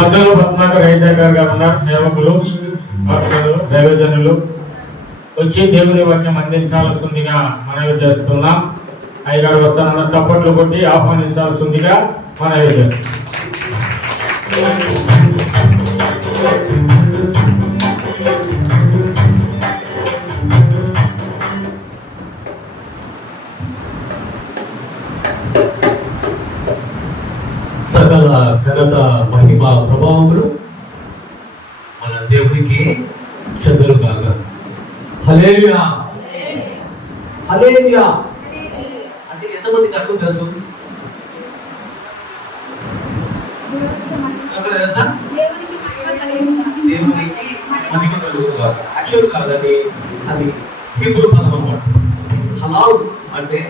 మధ్యలో పద్మాకర్ రైజాకర్ గారు ఉన్నారు. సేవకులు, దైవజనులు వచ్చి దేవుని వాక్యం అందించాల్సిందిగా మనవి చేస్తున్నాం. అయ్యగారు వస్తానన్న తప్పట్లు కొట్టి ఆహ్వానించాల్సిందిగా మనవి చేస్తున్నాం. సకల ఘనత, మహిమ, ప్రభావములు మన దేవునికి చెందును కాక. హల్లెలూయా, హల్లెలూయా అంటే ఎంతమందికి అర్థం తెలుసు? తెలుసా? దేవునికి మహిమ కలుగును కాక. యాక్చువల్ కాదని అది హీబ్రూ పదం అన్నమాట. హలాల్ అంటే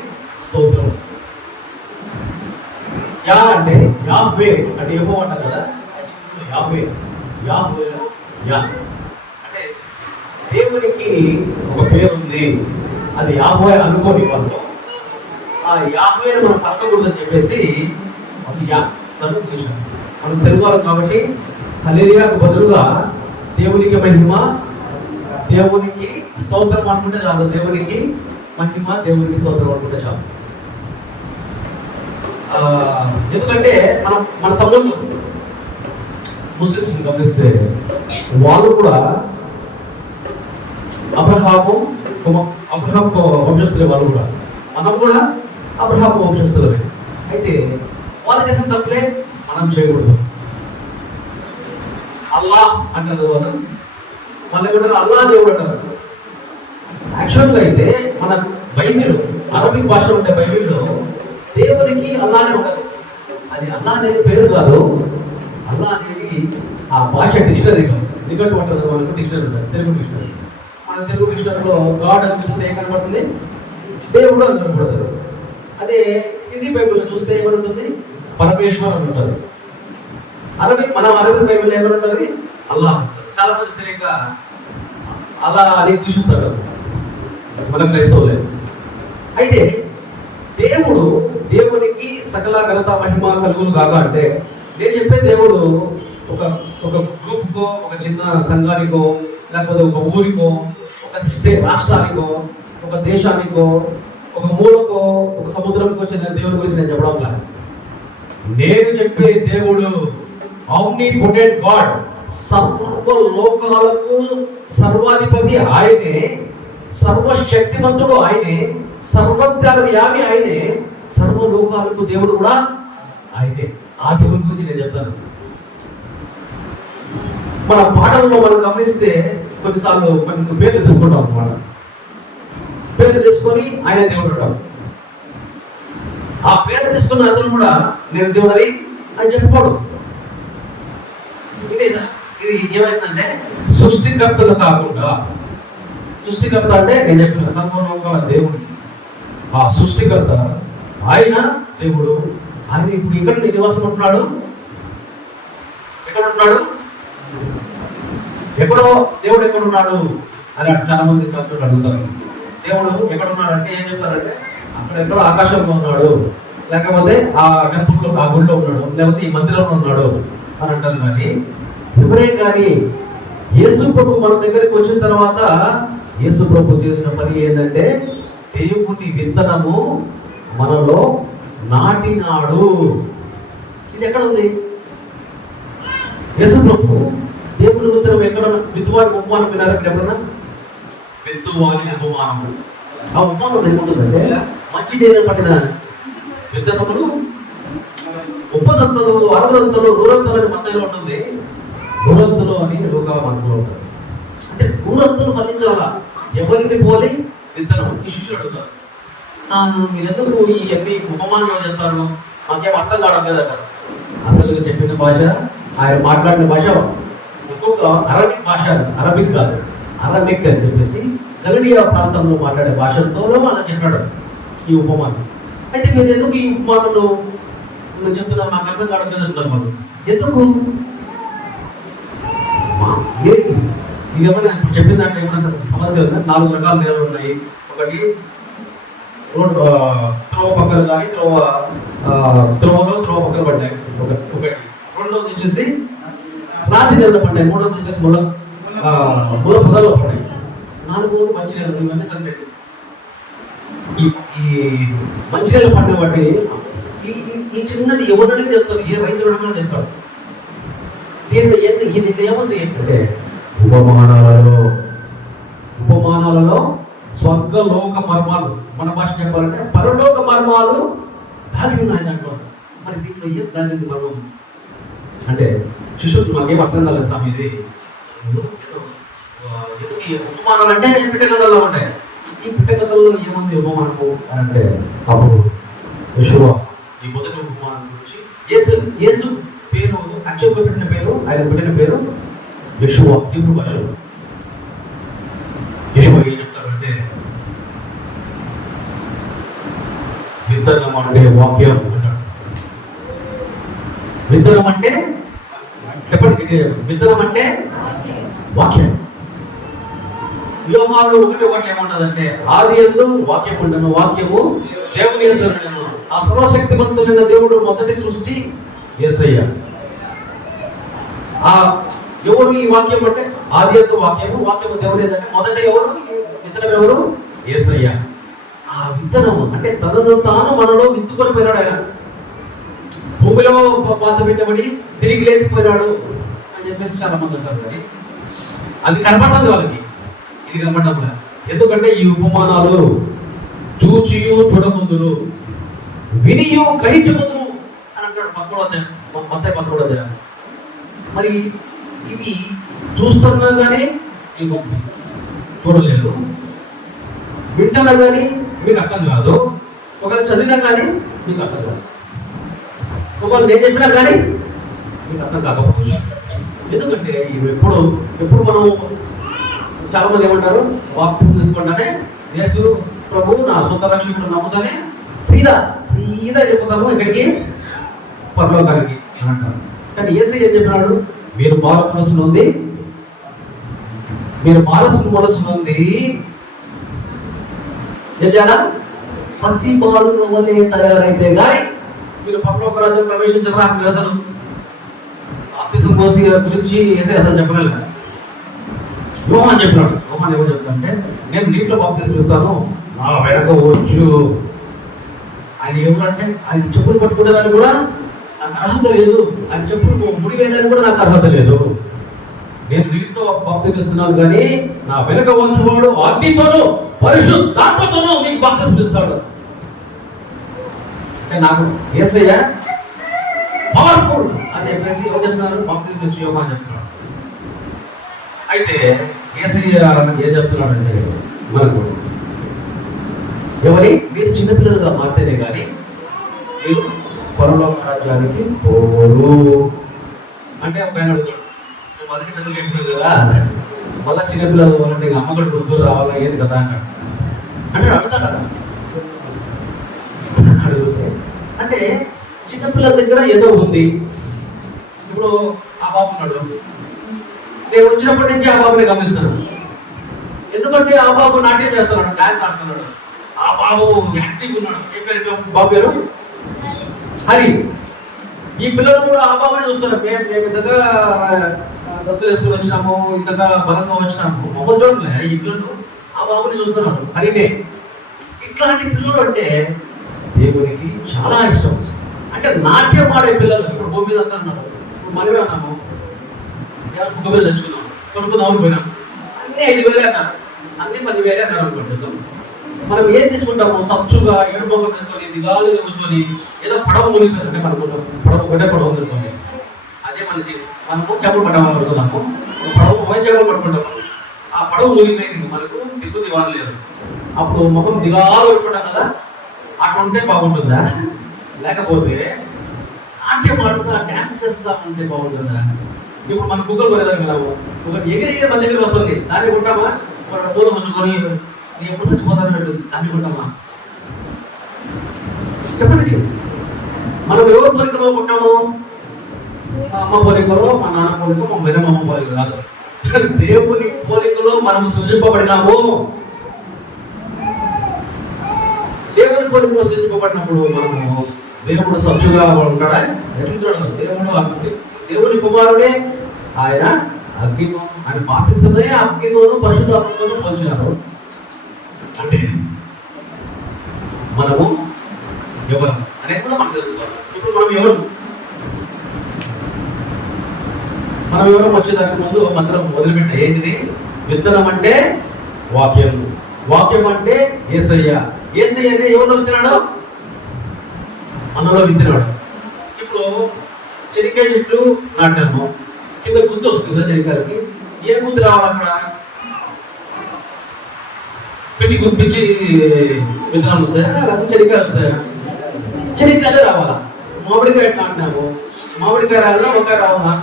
స్తోత్రం. యా అంటే యాహ్వే అంటే ఏమో అంటారు కదా, యాహ్వే యాహ్వే యా అంటే దేవునికి ఒక పేరు ఉంది, అది యాహ్వే అనుకోని వాళ్ళు ఆ యాహ్వేని మనం పలకకూడదని చెప్పేసి అది యా తను చూసాం. మనం తెలుగు వాళ్ళం కాబట్టి హల్లెలూయాకు బదులుగా దేవునికి మహిమ, దేవునికి స్తోత్రం అనుకుంటే చాలు. దేవునికి మహిమ, దేవునికి స్తోత్రం అనుకుంటే చాలు. ఎందుకంటే మన తమ్ముళ్ళు ముస్లిమ్స్ గమనిస్తే వాళ్ళు కూడా అబ్రహాము వంశస్థులే. వాళ్ళు కూడా, మనం కూడా అబ్రహాము వంశస్థులమే. అయితే వాళ్ళు చేసిన తప్పులే మనం చేయకూడదు. అల్లాహ్ అంటారు వాళ్ళు, మళ్ళీ ఏమంటారు అల్లాహ్ దేవుడు అంటారు. యాక్చువల్గా అయితే మన బైబిల్, అరబిక్ భాష ఉండే బైబిల్లో దేవునికి అల్లా అని ఉండదు. అది అల్లా అనేది పేరు కాదు. అల్లా అనేది ఆ భాష డిక్షనరీలో నిఘంటు ఉంటుంది. మనకు డిక్షనరీ ఉంటుంది, తెలుగు డిక్షనరీ. మన తెలుగు డిక్షనరీలో గాడ్ అని చూస్తే ఏం కనపడుతుంది? దేవుడు అని కనపడతారు. అదే హిందీ బైబిల్లో చూస్తే ఏమనుంటుంది? పరమేశ్వర్ అని ఉంటుంది. మన అరబిక్ బైబిల్లో ఏమనుంటుంది? అల్లా. చాలా మంది తెలియక అల్లా అని దూషిస్తారు మన క్రైస్తవులే. అయితే దేవునికి సకల ఘనత, మహిమ కలుగును కాక అంటే నేను చెప్పే దేవుడు ఒక గ్రూప్కో, ఒక చిన్న సంఘానికో, లేకపోతే ఒక ఊరికో, ఒక రాష్ట్రానికో, ఒక దేశానికో, ఒక మూలకో, ఒక సముద్రంకో చెందిన దేవుడి గురించి నేను చెప్పడం లేదు. నేను చెప్పే దేవుడు ఆమ్నిపోటెంట్ గాడ్, సర్వ లోకాలకు సర్వాధిపతి ఆయనే, సర్వశక్తిమంతుడు ఆయనే, సర్వత్యామి ఆయనే, సర్వలోకాలకు దేవుడు కూడా ఆయనే. ఆ దేవుని గురించి నేను చెప్తాను. మన పాటల్లో మనం గమనిస్తే కొన్నిసార్లు కొన్ని పేర్లు తీసుకుంటాం అన్నమాట. పేర్లు తీసుకొని ఆయన దేవుడు అంటాం. ఆ పేరు తీసుకున్న అతను కూడా నేను దేవుడు అని చెప్పుకోడు. ఇది ఏమైందంటే సృష్టికర్తలు కాకుండా, సృష్టికర్త అంటే నేను చెప్పిన సర్వలోకాల దేవుడికి ఆ సృష్టికర్త ఆయన దేవుడు. ఆయన ఇప్పుడు ఇక్కడ నివాసం ఉంటున్నాడు. ఎక్కడ ఉంటున్నాడు? ఎక్కడో దేవుడు ఎక్కడున్నాడు అని చాలా మంది భక్తులు అడుగుతారు. దేవుడు ఎక్కడున్నాడు అంటే ఏం చెప్తారంటే అక్కడెక్కడో ఆకాశంలో ఉన్నాడు, లేకపోతే ఆ టెంపుల్లో, ఆ గుడిలో ఉన్నాడు, లేకపోతే ఈ మందిరంలో ఉన్నాడు అని అంటారు. కానీ ఎవరే కానీ యేసు ప్రభు మన దగ్గరికి వచ్చిన తర్వాత యేసు ప్రభు చేసిన పని ఏంటంటే దేవుని విత్తనము మనలో నాటినాడు. ఇది ఎక్కడ ఉంది? యేసు ప్రభు దేవుని విత్తనం ఎక్కడ? విత్తువాడి ఉపమానం విన్నారా ఎప్పుడన్నా? విత్తువాడి ఉపమానము. ఆ ఉపమానం ఏముంటుందంటే మంచి నేల పట్టిన విత్తనములు 30 దంతలు, 60 దంతలు, 100 దంతలు అని మత్తయిలో ఉంటుంది. 100 దంతలు అని లోకాల మనలో ఉంటారు. అంటే 100 దంతలు ఫలించాలా? ఎవరికి పోలి విత్తనం. ఈ శిష్యులు అడుగుతారు, మీరెందుకు ఇవన్నీ ఉపమానంలో చెప్తారు, మాకేం అర్థం కావడం లేదట. అసలు చెప్పిన భాష, ఆయన మాట్లాడిన భాష ఎక్కువగా అరబిక్ భాష, అరబిక్ కాదు అరబిక్ అని చెప్పేసి గలిలియా ప్రాంతంలో మాట్లాడే భాషతో అలా చెప్పాడు ఈ ఉపమానం. అయితే మీరు ఎందుకు ఈ ఉపమానంలో చెప్తున్నారు, మాకు అర్థం కావడం లేదంటున్నారు వాళ్ళు. ఎందుకు? ఇదేమన్నా ఇప్పుడు చెప్పిన దాంట్లో ఏమైనా సమస్య ఉందా? 4 రకాల నేలలు ఉన్నాయి. ఒకటి రోడ్ త్రోవ పక్కలు కానీ త్రోవ పక్కలు పడ్డాయి ఒకటి. రెండోది వచ్చేసి పునాది నేలలో పడ్డాయి, మూడోది వచ్చేసి మూల పొదల్లో పడ్డాయి, నాలుగోది మంచి నేలలు. ఇవన్నీ సరే ఈ మంచి నేల పడిన వాటి ఈ చిన్నది ఎవరిని చెప్తారు, ఏ రైతు అడగని చెప్తాడు. దీంట్లో ఇది ఏముంది అంటే ఉపమానాలలో స్వర్గలోక మర్మాలు, మన భాష చెప్పాలంటే పరలోక మర్మాలు దాగి ఉన్నాయి దాంట్లో. మరి దీంట్లో ఏం దాగింది మర్మం అంటే శిష్యులు మాకేం అర్థం కాలేదు స్వామి. ఇది ఉపమానాలు అంటే పిట్టకథల్లో ఉంటాయి. ఈ పిట్టకథల్లో ఏముంది ఉపమానము అని అంటే అప్పుడు యెషోవా ఈ మొదటి ఉపమానం గురించి యేసు పేరు యాక్చువల్గా పెట్టిన పేరు, ఆయన పెట్టిన పేరు యెషోవా. హీబ్రూ భాషలో యెషోవా ఏం చెప్తారంటే విత్తనం అంటే వాక్యం అంటాడు. విత్తనం అంటే చెప్పండి, విత్తనం అంటే వాక్యం. యోహాను 1:1 ఏమంటదంటే ఆది యందు వాక్యం ఉండను, వాక్యము దేవుని యందు ఉండెను. ఆ సర్వశక్తిమంతుడైన దేవుడు మొదటి సృష్టి యేసయ్య. ఆ ఎవరు ఈ వాక్యం అంటే ఆది యందు వాక్యము, వాక్యము దేవుని యందు. మొదట ఎవరు విత్తనం, ఎవరు? యేసయ్య. ఆ విత్తనము అంటే తనను తాను మనలో విత్తుకొని పోయినాడు. ఆయన భూమిలో పాత పెట్టబడి తిరిగి లేచిపోయినాడు అని చెప్పేసి చాలా మంది అంటారు. కానీ అది కనపడుతుంది వాళ్ళకి, ఇది కనపడడం. ఎందుకంటే ఈ ఉపమానాలు చూచియు చూడముందురు, వినియు గ్రహించముందురు అని అంటాడు మత్తయి 11. మరి ఇవి చూస్తున్నా కానీ మీకు చూడలేదు, వింటున్నా కానీ మీకు అర్థం కాదు, ఒకవేళ చదివినా కానీ మీకు అర్థం కాదు, ఒకవేళ నేను చెప్పినా కానీ మీకు అర్థం కాకపోవచ్చు. ఎందుకంటే ఇవి ఎప్పుడు మనం చాలా మంది ఏమంటారు, బాప్తిజం తీసుకుంటానే యేసు ప్రభు నా సొంత రక్షకుడు నమ్ముతానే సీదా చెప్పుతాము ఇక్కడికి పరలోకానికి అని అంటారు. కానీ యేసు ఏం చెప్పినాడు, మీరు మారు మనసు నుండి ఏం చేయాలా? పసి బాలు వలె తయారైతే కానీ మీరు పరలోక రాజ్యం ప్రవేశించరా. మీరు అసలు బాప్తిజం పోసి గురించి యేసయ్య అసలు చెప్పగలరు. యోహాను చెప్పినాడు. యోహాను ఏమో చెప్తానంటే నేను నీటిలో బాప్తిజం ఇస్తాను, నా వెనక వచ్చు. ఆయన ఎవరంటే ఆయన చెప్పులు పట్టుకునేదాన్ని కూడా నాకు అర్హత లేదు, ఆయన చెప్పులు ముడి వేయడానికి కూడా నాకు అర్హత లేదు. నేను నీటితో బాప్తిజం ఇస్తున్నాను కానీ నా వెనక వచ్చేవాడు అగ్నితోనూ పరిశుద్ధాత్మతోనూ మీకు బాప్తిజం ఇస్తాడు. అంటే నాకు యేసయ్య పవర్ఫుల్ అని చెప్పేసి ఎవరు చెప్తున్నారు? బాప్తిజం ఇచ్చి యోహాను చెప్తున్నాడు. అయితే యేసయ్య ఏం చెప్తున్నాడంటే మనకు మీరు చిన్నపిల్లలుగా మారితేనే కానీ మీరు పరలోక రాజ్యానికి పోరు అంటే ఒక ఆయన అడుగుతాడు, నువ్వు మొదటి పిల్లలు చేసినావు కదా, మళ్ళీ చిన్నపిల్లలు పోవాలంటే అమ్మ కూడా గుర్తు రావాలా ఏది కదా అంటాడు. అంటే అడుగుతా కదా, అడిగితే అంటే చిన్నపిల్లల దగ్గర ఏదో ఉంది. ఇప్పుడు ఆ బాబు ఉన్నాడు, నేను వచ్చినప్పటి నుంచి ఆ బాబుని గమనిస్తున్నాను. ఎందుకంటే ఆ బాబు నాట్యం చేస్తున్నాడు, డాన్స్ ఆడుతున్నాడు, ఆ బాబు యాక్టివ్ ఉన్నాడు. ఏ పేరు బాబు పేరు? హరి. ఈ పిల్లలు కూడా ఆ బాబుని చూస్తున్నారు. మేము ఇంతగా దశలు వేసుకుని వచ్చినాము, ఇంతగా బలంగా వచ్చినాము, మొహం చూడలే. ఈ పిల్లలు ఆ బాబుని చూస్తున్నాడు, హరినే. ఇట్లాంటి పిల్లలు అంటే దేవునికి చాలా ఇష్టం. అంటే నాట్యం ఆడే పిల్లలు ఇప్పుడు భూమి మీద అంతా ఉన్నారు. ఇప్పుడు మనమే అన్నాము, ఫుడ్ మీద తెచ్చుకున్నాం, కొనుక్కుందామని పోయినాం, అన్ని 5,000 అన్నారు, అన్ని 10,000 అన్నారు అనుకుంటున్నాం. మనం ఏం తెచ్చుకుంటాము? సచ్చుగా 7 బొమ్మలు వేసుకొని దిగాలుగా కూర్చొని ఏదో పడవ మునిగిపోయింది. అంటే మనకు పడవ ఉందనుకోండి, అదే మనకి మనము చేపలు పడ్డాము అనుకున్నాము, పడవ చేపలు పట్టుకుంటాము. ఆ పడవ మునిగిపోయింది, మనకు దిగు దివాన లేదు. అప్పుడు ముఖం దిగాలు పెట్టుకుంటాం కదా, అట్లా ఉంటే బాగుంటుందా? లేకపోతే నాట్యం ఆడుతా డ్యాన్స్ చేస్తా ఉంటే బాగుంటుందా? ఇప్పుడు మన కుక్కలు పోయేదాన్ని కదా, ఒకటి ఎగిరి మన దగ్గర వస్తుంది, దాన్ని కొట్టామా? దూరం ఉంచుకొని ఎప్పుడు చచ్చిపోతాను దాన్ని కొట్టామా? చెప్పండి, మనం ఎవరు పోలికలో కొట్టాము? మా అమ్మ పోలికలో, మా నాన్న పోలికలో, మా మేనమ్మ పోలిక కాదు. దేవుని పోలికలో మనం సృజింపబడినాము. దేవుని పోలికలో సృజింపబడినప్పుడు మనము దేవుడు సచ్చుగా ఉంటాడా? దేవుడు దేవుని కుమారుడే ఆయన అగ్నితో ఆయన బాప్తిసమే అగ్నితోనూ పరిశుద్ధాత్మతోనూ పోల్చినారు. అంటే మనము ఎవరు అనేది కూడా మనం తెలుసుకోవాలి. ఇప్పుడు మనం ఎవరు వచ్చేదానికి ముందు మంత్రం మొదలుపెట్ట ఏంటిది? విత్తనం అంటే వాక్యం, వాక్యం అంటే యేసయ్య. యేసయ్య అంటే ఎవరిలో విత్తనాడు? మనలో విత్తనాడు. ఇప్పుడు చెనిక్కాయ చెట్లు నాటాము, కింద గుర్తు వస్తుంది కదా చెనిక్కాయలకి. ఏ గుర్తు రావాలి అక్కడ? పిచ్చి విత్తనాలు వస్తాయా? చెనిక్కాయలు వస్తాయా? చెనిక్కాయలే రావాలా? మామిడికాయ నాటినాము, మామిడికాయ రావాలా? వంకాయ రావాలా?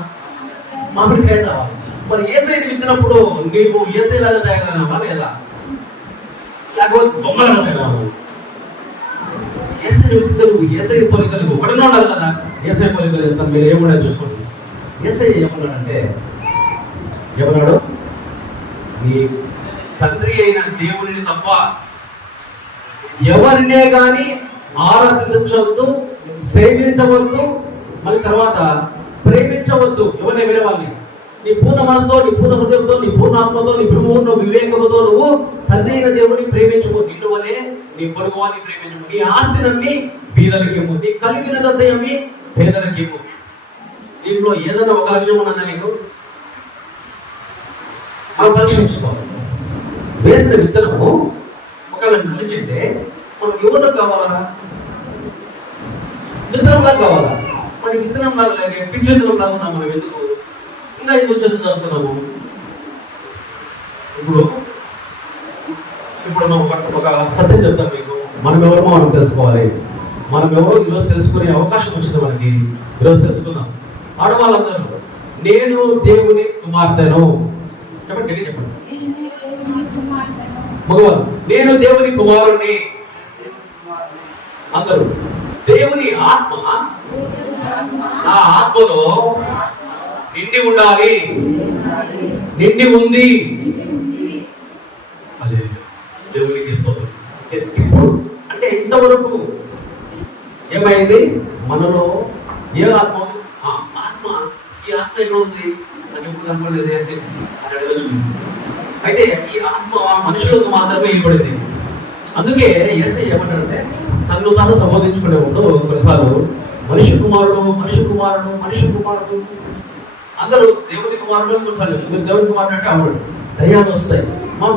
మామిడికాయ రావాలి. మరి ఏసైని విత్తినప్పుడు నీవు ఏసై లాగా తయారైనావా లేదా? లేకపోతే దొంగలాగా తయారవు? ఏసైని విత్తితే నువ్వు ఏసై పోలికలు ఒకటినే ఉండాలి కదా. ఏసై పోలికలు చెప్తాను, మీరు ఏమన్నా చూసుకోండి. ఏసై ఏమన్నాడంటే, ఏమన్నాడు? నీ తండ్రి అయిన దేవుడిని తప్ప ఎవరినే కానీ ఆరాధించవద్దు, సేవించవద్దు, మళ్ళీ తర్వాత ప్రేమించవద్దు. ఎవరిని? వేరే వాళ్ళని. నీ పూర్ణ మనసుతో, నీ పూర్ణ హృదయంతో, నీ పూర్ణ ఆత్మతో, నీ పూర్ణ వివేకముతో నువ్వు తండ్రి అయిన దేవుడిని ప్రేమించవు. నిన్ను వలే నీ పొరుగు వారిని ప్రేమించవు. నీ ఆస్తి నమ్మి బీదలకేమో, నీ కలిగినదంతా అమ్మి పేదలకేమో. దీంట్లో ఏదైనా ఒక లక్ష్యం ఉన్నదా నీకు? మనం పరీక్షించుకోవాలి. వేసిన విత్తనము ఒకవేళ నిలిచింటే మనకు ఎవరికి కావాలా? విత్తనంలా కావాలా? మరి విత్తనం లాగా పిచ్చి విత్తనం లాగా ఉన్నాం మనం. ఎందుకు ఇంకా ఎందుకు చదువు చేస్తున్నాము? ఇప్పుడు మనం ఒక సత్యం చెప్తాను మీకు. మనం ఎవరో మనం తెలుసుకోవాలి. మనం ఎవరో ఈరోజు తెలుసుకునే అవకాశం వచ్చింది మనకి. ఈరోజు తెలుసుకున్నాం. ఆడవాళ్ళందరూ నేను దేవుని కుమార్తెను చెప్పండి, చెప్పండి. మగవాళ్ళు నేను దేవుని కుమారుణ్ణి. అందరూ దేవుని ఆత్మ నా ఆత్మలో నిండి ఉండాలి, నిండి ఉంది. అదే దేవునికి స్తోత్రం. ఇప్పుడు అంటే ఇంతవరకు ఏమైంది మనలో? ఏ ఆత్మ? ఆత్మ. ఈ ఆత్మ ఎక్కడ ఉంది? నాకు ఎప్పుడు కనపడలేదు అంటే అని అడగచ్చు. అయితే ఈ ఆత్మ మనుషులకు మాత్రమే ఇవ్వబడింది. అందుకే యేసయ్య ఏమంటారంటే తను తాను సంబోధించుకునే ముందు కొన్నిసార్లు మనిషి కుమారుడు, మనిషి కుమారుడు, మనిషి కుమారుడు అందరూ దేవుని కుమారుడు. కొన్నిసార్లు మీరు దేవుని కుమారుడు అంటే అవును దయ్యాలు వస్తాయి.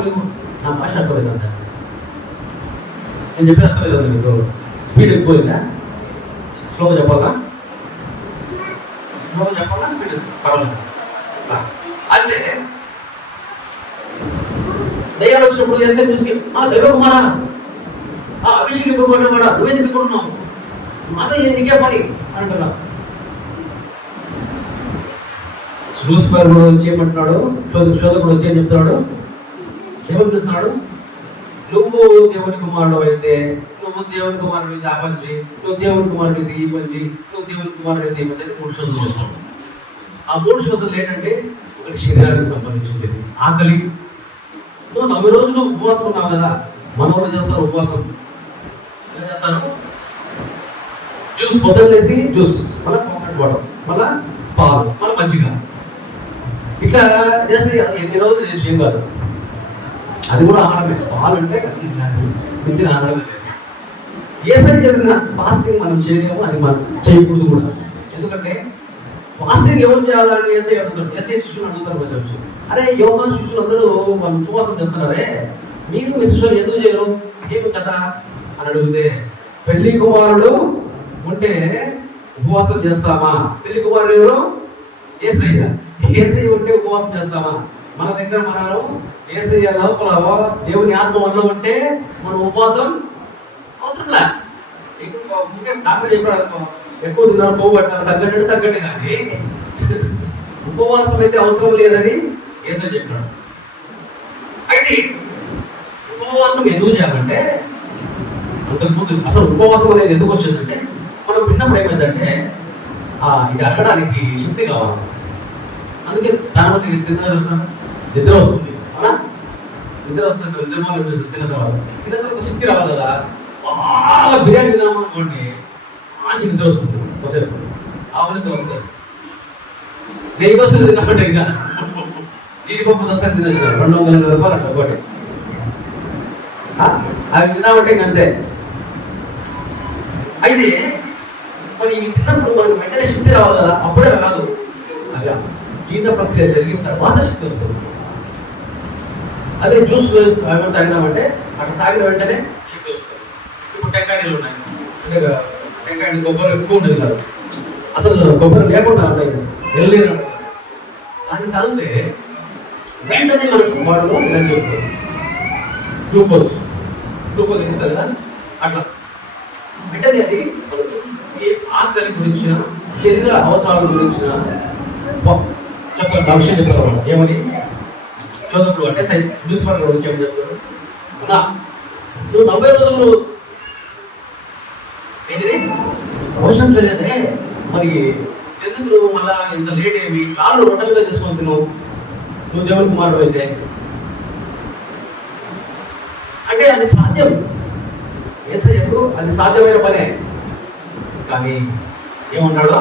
మీరు నా భాష అర్థమైందంట. నేను చెప్పేది అర్థమైంది మీకు? స్పీడ్ ఎక్కువైందా? స్లోగా చెప్పాలా? స్లోగా చెప్పాలా? స్పీడ్ పర్వాలేదు. అంటే దయ్యాలు వచ్చినప్పుడు చేస్తే చూసి దైవ కుమారా, అభిషేకింపబడిన వాడా, నువ్వే తిరుగుతున్నావు, మాతో నీకే పని అంటున్నా. లూసిఫర్ కూడా వచ్చి ఏమంటున్నాడు? శోధకుడు వచ్చి ఏం చెప్తున్నాడు? ఏమనిపిస్తున్నాడు? నువ్వు దేవుని కుమారుడు అయితే నువ్వు దేవుని కుమారుడు ఇది ఆ పని చేయి, నువ్వు దేవుని కుమారుడు ఇది ఈ పని చేయి, నువ్వు దేవుని కుమారుడు ఇది ఈ పని చేయి. 3 శోధనలు చేస్తాడు. ఆ 3 శోధనలు ఏంటంటే ఒకటి శరీరానికి సంబంధించింది ఆకలి. నువ్వు 40 రోజులు ఉపవాసం ఉన్నావు కదా. మనోళ్ళు చేస్తారు ఉపవాసం. ఎలా చేస్తారు? జ్యూస్ పొద్దున్నేసి జ్యూస్, మళ్ళీ కోకోనట్ వాటర్, మళ్ళా పాలు, మళ్ళీ మజ్జిగ, ఇట్లా చేస్తే ఎన్ని రోజులు చేయం కాదు. అది కూడా ఆహారమే. పాలు అంటే మించిన ఆహారమే. ఏసై చేసిన ఫాస్టింగ్ మనం చేయలేము, అది మనం చేయకూడదు కూడా. ఎందుకంటే ఫాస్టింగ్ ఎవరు చేయాలని ఏసై అడుగుతారు. ఏసై శిష్యులు అడుగుతారు వచ్చి, అరే యోగాన్ శిష్యులు అందరూ వాళ్ళు ఉపవాసం చేస్తున్నారే, మీరు మీ శిష్యులు ఎందుకు చేయరు, ఏమి కదా అని అడిగితే, పెళ్లి కుమారుడు ఉంటే ఉపవాసం చేస్తామా? పెళ్లి కుమారుడు ఎవరు? ఏసయ్య. ఏసయ్య ఉంటే ఉపవాసం చేస్తామా? మన దగ్గర మనం ఏసయ్య లోపల దేవుని ఆత్మ వల్ల ఉంటే మనం ఉపవాసం అవసరంలే. డాక్టర్ చెప్పాడు ఎక్కువ తిన్నారు కొవ్వు పట్టారు, తగ్గట్టు కానీ ఉపవాసం అయితే అవసరం లేదని యేసయ్య చెప్పాడు. అయితే ఉపవాసం ఎందుకు చేయాలంటే, అంతకుముందు అసలు ఉపవాసం అనేది ఎందుకు వచ్చిందంటే, మనం తిన్నప్పుడు ఏమైందంటే ఇది అడగడానికి శక్తి కావాలి. అందుకే చాలా మంది నిద్ర వస్తుంది. అవునా? నిద్ర వస్తుంది. తిన్న తర్వాత శక్తి రావాలి కదా. బాగా బిర్యానీ తిన్నాము అనుకోండి, మంచి నిద్ర వస్తుంది, వచ్చేస్తుంది. ఆ నిద్ర వస్తుంది. 1000 దోశలు తిన్నామంటే ఇంకా జీడిపప్పు దోశలు తినేసి 250 రూపాయలు అంట ఒకటి. అవి తిన్నామంటే ఇంక అంతే. అయితే మరి ఇవి తిన్నప్పుడు మనకి వెంటనే శక్తి రావాలి కదా, అప్పుడే రాదు. అలా జీర్ణ ప్రక్రియ జరిగిన తర్వాత శక్తి వస్తుంది. అదే జ్యూస్ ఏమైనా తాగినామంటే అక్కడ తాగిన వెంటనే శక్తి వస్తుంది. ఇప్పుడు టెంకాయలు ఉన్నాయి, టెంకాయ కొబ్బరి ఎక్కువ ఉండేది కాదు, అసలు కొబ్బరి లేకుండా ఉంటాయి, వెళ్ళలేరు. దాన్ని తాగితే వెంటనే మనకు బాడీలో ఎనర్జీ వస్తుంది. గ్లూకోజ్ ఇస్తారు కదా, అట్లా వెంటనే అది ఈ ఆకలి గురించిన శరీర అవసరాల గురించిన చెప్పారు విషయం చెప్పారు. ఏమని చదువులు అంటే న్యూస్పేపర్ కూడా వచ్చి చెప్తారు, నువ్వు 90 రోజులు ఏంటిది అవసరం లేదే, మరి ఎందుకు నువ్వు మళ్ళా ఇంత లేట్ ఏమి కాళ్ళు రొట్టెలుగా చేసుకొని నువ్వు దేవుని కుమారుడు అయితే అంటే అది సాధ్యం. యేసయ్యకు అది సాధ్యమైన పనే. కానీ ఏమన్నాడో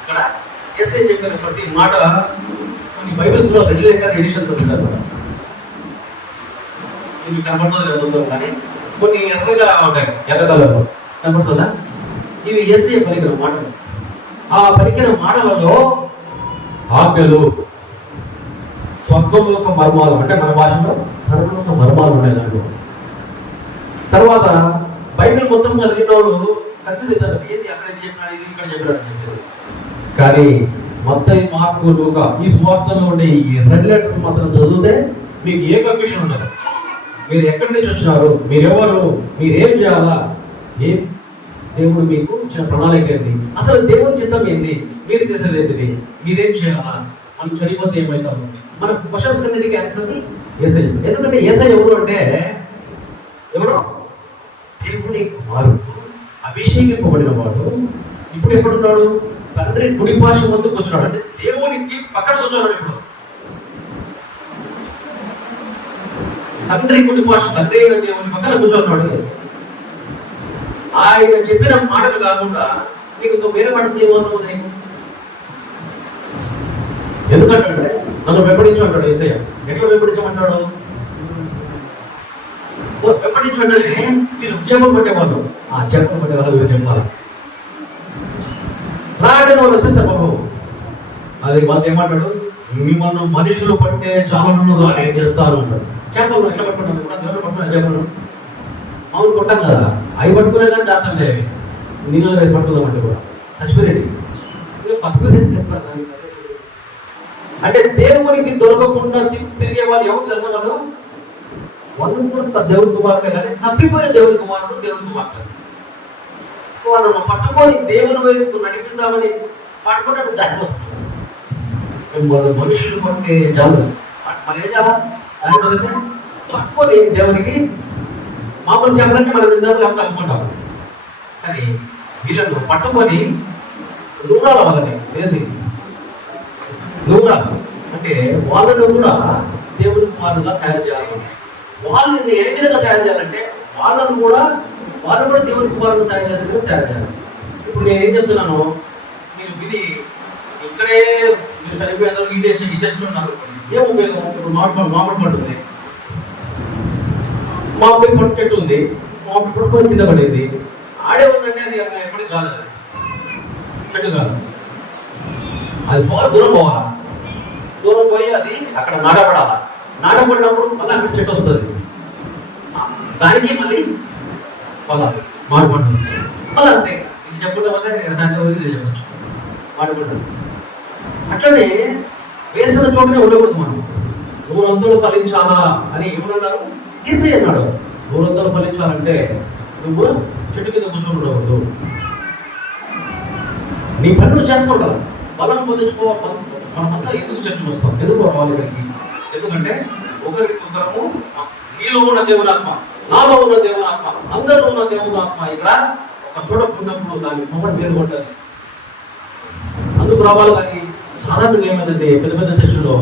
ఇక్కడ యేసయ్య చెప్పిన ప్రతి మాట కొన్ని బైబిల్స్ లో రెగ్యులేటర్ ఎడిషన్స్ ఉంటారు. ఇది కనపడుతుంది కదా, కానీ కొన్ని ఎర్రగా ఉంటాయి, ఎర్ర కలర్లో కనపడుతుందా? ఇవి యేసయ్య పలికిన మాటలు. ఆ పలికిన మాటలలో ఆజ్ఞలు, స్వర్గంలోక మర్మాలు, అంటే మన భాషలో పరలోక మర్మాలు ఉన్నాయి దాంట్లో. తర్వాత బైబిల్ మొత్తం చదివిన వాళ్ళు కన్ఫ్యూజ్ అవుతారు, ఏంటి అక్కడ చెప్పినాడు, ఇది ఇక్కడ చెప్పినాడు అని చెప్పేసి. కానీ మత్తయి, మార్కు, లూకా ఈ సువార్తల్లో ఉండే ఈ రెడ్ లెటర్స్ మాత్రం చదివితే మీకు ఏ కన్ఫ్యూషన్ ఉండదు. మీరు ఎక్కడి నుంచి వచ్చినారు, మీరెవరు, మీరేం చేయాలా, ఏం దేవుడు మీకు ఇచ్చిన ప్రణాళిక ఏంటి, అసలు దేవుని చిత్తం ఏంటి, మీరు చేసేది ఏంటిది, మీరేం చేయాలా, మనం చనిపోతే ఏమవుతాము, మన క్వశ్చన్స్ అన్నిటికీ ఆన్సర్ యేసయ్య. ఎందుకంటే యేసయ్య ఎవరు అంటే ఎవరు? దేవుని కుమారుడు, అభిషేకింపబడిన వాడు. ఇప్పుడు ఎక్కడున్నాడు? తండ్రి కుడి పార్శ్వం వద్ద కూర్చున్నాడు, అంటే దేవునికి పక్కన కూర్చున్నాడు. ఇప్పుడు తండ్రి కుడి పార్శ్వం, తండ్రి అయిన దేవుని పక్కన కూర్చున్నాడు. ఆయన చెప్పిన మాటలు కాకుండా నీకు వేరే మాటలు ఏం అవసరం ఉంది నీకు? ఎందుకంటే నన్ను వెంబడించు అంటాడు యేసయ్య. ఎట్లా వెంబడించమంటాడు? వెంబడించండి, మీరు చేపలు పట్టేవాళ్ళు, ఆ చేపలు పట్టేవాళ్ళు మీరు చెప్పాలి. రాడే వాళ్ళు వచ్చేస్తారు బాబు. అది వాళ్ళు ఏమంటాడు? మిమ్మల్ని మనుషులు పట్టే చాలనుగా నేను చేస్తాను అంటాడు. చేపలు ఎట్లా పట్టుకుంటాను కూడా, దేవుడు పట్టుకున్నా చేపలు అవును కొట్టాం కదా, అవి పట్టుకునే కానీ జాతర లేవి, నీళ్ళు వేసి పట్టుకుందామంటే కూడా చచ్చిపోయేది. ఇంకా బతుకునేది చెప్తారు. అంటే దేవునికి దొరకకుండా తిరిగే వాళ్ళు ఎవరు తెలుసా? వాళ్ళు కూడా దేవుని కుమారుడే, కానీ తప్పిపోయిన దేవుని కుమారుడు, దేవుని కుమార్తె. వాళ్ళను పట్టుకొని దేవుని వైపు నడిపిద్దామని పట్టుకుంటే జాగ్రత్త. మనుషులు కొట్టే చాలు, మరి ఏం చేయాలా? పట్టుకొని దేవునికి మామూలు చెప్పాలంటే మనం నిజాలు లేకపోతే అనుకుంటాం. కానీ వీళ్ళను పట్టుకొని నూరాల వాళ్ళని వేసి, నూరాలు అంటే వాళ్ళను కూడా దేవుని కుమారుడుగా తయారు చేయాలి. వాళ్ళని ఏ విధంగా తయారు చేయాలంటే వాళ్ళు కూడా దేవుని కుమారుడు తయారు చేసేందుకు తయారు చేయాలి. ఇప్పుడు నేను ఏం చెప్తున్నాను, మీరు విని ఇక్కడే మీరు చనిపోయేందుకు ఈ దేశం ఈ చర్చలో ఉన్నారు, ఏం ఉపయోగం? ఇప్పుడు మామిడి పండు ఉంది, మామిడి పండు చెట్టు ఉంది, మామిడి పండు పోయి కింద పడేది, ఆడే ఉందంటే అది ఎప్పటికి కాదు, అది చెట్టు కాదు. అది దూరం పోవాలా, దూరం పోయి అది అక్కడ నాటపడాలా, నాటపడినప్పుడు మళ్ళీ అక్కడ చెట్టు వస్తుంది, దానికి మళ్ళీ మామిడి పండు వస్తుంది. మళ్ళీ అంతే, ఇది చెప్పుకుంటే సాయంత్రం ఇది చెప్పచ్చు మామిడి పండు. అట్లనే వేసిన చోటనే ఉండకూడదు. మనం 100 ఫలించాలా అని ఎవరన్నారు? ఈజీ అన్నాడు. 100 ఫలించాలంటే నువ్వు చెట్టు కింద కూర్చొని ఉండకూడదు, నీ పని నువ్వు చేసుకుంటావు. బలం పొందించుకోవాలి. మనమంతా ఎందుకు చర్చకు వస్తాం, ఎందుకు రావాలి ఇక్కడికి? ఎందుకంటే ఒకరికొకరము నీలో ఉన్న దేవుని ఆత్మ, నాలో ఉన్న దేవుని ఆత్మ, అందరిలో ఉన్న దేవుని ఆత్మ ఇక్కడ ఒక చోట ఉన్నప్పుడు దాని మొదటి పేరు ఉంటుంది. అందుకు రావాలి. కానీ సాధారణంగా ఏమైందంటే పెద్ద పెద్ద చర్చల్లో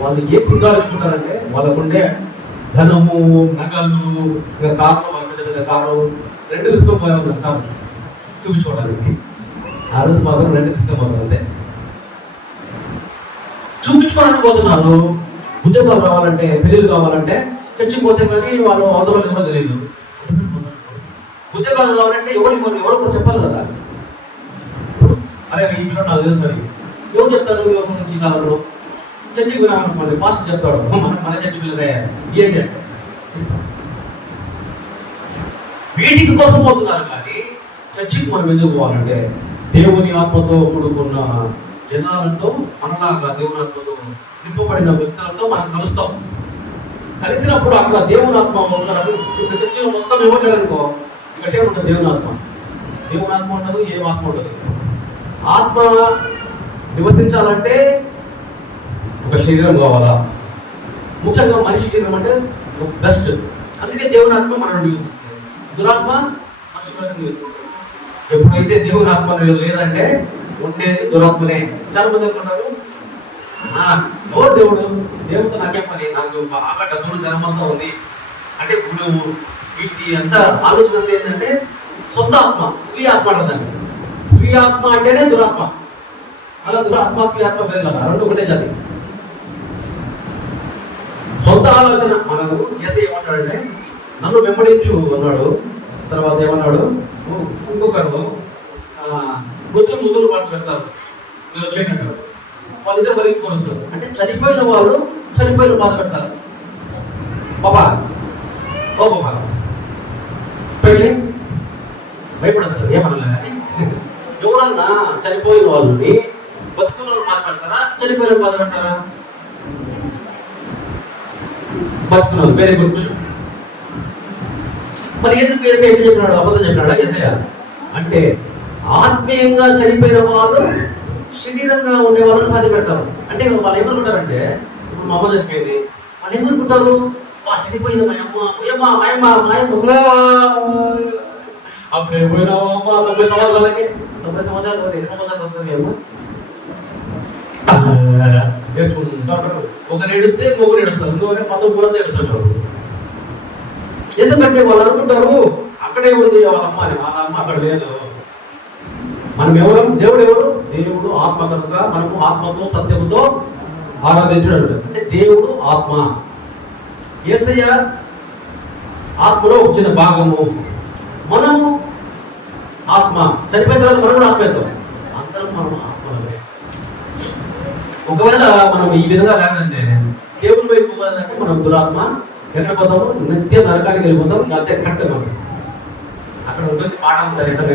వాళ్ళు ఏ సింగాలు ఇచ్చుకుంటారంటే వాళ్ళకుండే ధనము, నగలు, ఇక కార్లు, వాళ్ళ పెద్ద పెద్ద కారు 2 తీసుకొని కారు చూపించుకోవడానికి. ఆ రోజు మాత్రం 2 తీసుకొని అంతే. చూపించుకోవడానికి పోతున్నారు. ఉద్యోగాలు రావాలంటే, పెళ్ళిళ్ళు కావాలంటే చర్చికి పోతే కానీ వాళ్ళు అవతల కూడా తెలియదు. ఉద్యోగాలు కావాలంటే ఎవరు కూడా చెప్పాలి కదా. అరే ఈ పిల్లలు నాకు తెలుసు అని ఎవరు చెప్తారు? ఎవరి నుంచి కావాలి? చర్చికి వినాలనుకోండి, మాస్టర్ చెప్తాడు మన చర్చి పిల్లలే ఏంటి అంటే ఇస్తాం. వీటికి కోసం పోతున్నారు కానీ చర్చికి మనం ఎందుకు పోవాలంటే దేవుని ఆత్మతో కూడుకున్న జనాలతో, మనలాగా దేవుని ఆత్మతో నింపబడిన వ్యక్తులతో మనం కలుస్తాం. కలిసినప్పుడు అక్కడ దేవుని ఆత్మ ఉంటారు. ఇక్కడ చర్చిలో మొత్తం ఎవరు అనుకో, ఇక్కడ ఏముంటుంది? దేవుని ఆత్మ. దేవుని ఆత్మ ఉండదు, ఏం ఆత్మ ఉండదు. ఆత్మ నివసించాలంటే ఒక శరీరం కావాలా. ముఖ్యంగా మనిషి శరీరం అంటే బెస్ట్. అందుకే దేవుని ఆత్మ మనం నివసిస్తుంది. దురాత్మ మనుషులను నివసిస్తుంది. ఎప్పుడైతే దేవుని ఆత్మ లేదంటే ఉండేది దురాత్మనే. చాలా మంది అనుకుంటారు, ఎవరు దేవుడు? దేవుడితో నాకేం పని, నాకు బాగా డబ్బులు ధనమంతా ఉంది అంటే. ఇప్పుడు వీటి అంతా ఆలోచన ఏంటంటే సొంత ఆత్మ, స్వీయ ఆత్మ అంటుందండి. స్వీయ ఆత్మ అంటేనే దురాత్మ. అలా దురాత్మ స్వీయ ఆత్మ పేరు కదా, రెండు ఒకటే జాతి. సొంత ఆలోచన. మనకు యేసయ్య ఏమంటాడంటే నన్ను వెంబడించు అన్నాడు. తర్వాత ఏమన్నాడు? ఇంకొకరు ముద్దులు పాటలు పెడతారు, మీరు వచ్చేటట్టు వాళ్ళిద్దరు బలించుకొని వస్తారు. అంటే చనిపోయిన వాళ్ళు చనిపోయిన బాధ పెడతారు. బాబా ఓ బాబా పెళ్ళి భయపడతారు, ఏమన్నా కానీ ఎవరన్నా చనిపోయిన వాళ్ళని బతుకున్న వాళ్ళు బాధ పెడతారా, చనిపోయిన బాధ పెడతారా? బతుకున్న వాళ్ళు. Very good. మరి ఎందుకు యేసయ్య ఏం చెప్పినాడు? అబద్ధం చెప్పినాడా యేసయ్య? అంటే ఆత్మీయంగా చనిపోయిన వాళ్ళు శరీరంగా ఉండే వాళ్ళని బాధ పెడతారు. అంటే వాళ్ళు ఏమనుకుంటారంటే, ఇప్పుడు మా అమ్మ చనిపోయింది, వాళ్ళు ఏమనుకుంటారు? చనిపోయింది మా అమ్మ, అప్పుడు ఏమైనావా అమ్మ 90 సంవత్సరాలకి. 90 సంవత్సరాలు 8 సంవత్సరాలు అవుతుంది అమ్మ. ఏడ్చుకుంటారు. ఒకరు ఏడిస్తే ఇంకొకరు ఏడుస్తారు, ఇంకొకరు మొత్తం పూరంతా ఏడుస్తుంటారు. ఎందుకంటే వాళ్ళు అనుకుంటారు అక్కడే ఉంది వాళ్ళ అమ్మ అని. వాళ్ళ అమ్మ అక్కడ లేదు. మనం ఎవరు? దేవుడు ఎవరు? దేవుడు ఆత్మ కనుక మనము ఆత్మతో సత్యముతో ఆరాధించడం. అంటే దేవుడు ఆత్మ. యేసయ్య ఆత్మలో వచ్చిన భాగము. మనము ఆత్మ. చనిపోయిన తర్వాత మనం కూడా ఆత్మ అవుతాం. అందరం మనం ఆత్మలమే. ఒకవేళ మనం ఈ విధంగా లేదంటే దేవుని వైపు పోవాలంటే మనం దురాత్మ. ఎక్కడ పోతాము? నిత్య నరకానికి వెళ్ళిపోతాం. అంతే కరెక్ట్గా అక్కడ ఉంటుంది. పాట ఉంటారు ఎక్కడ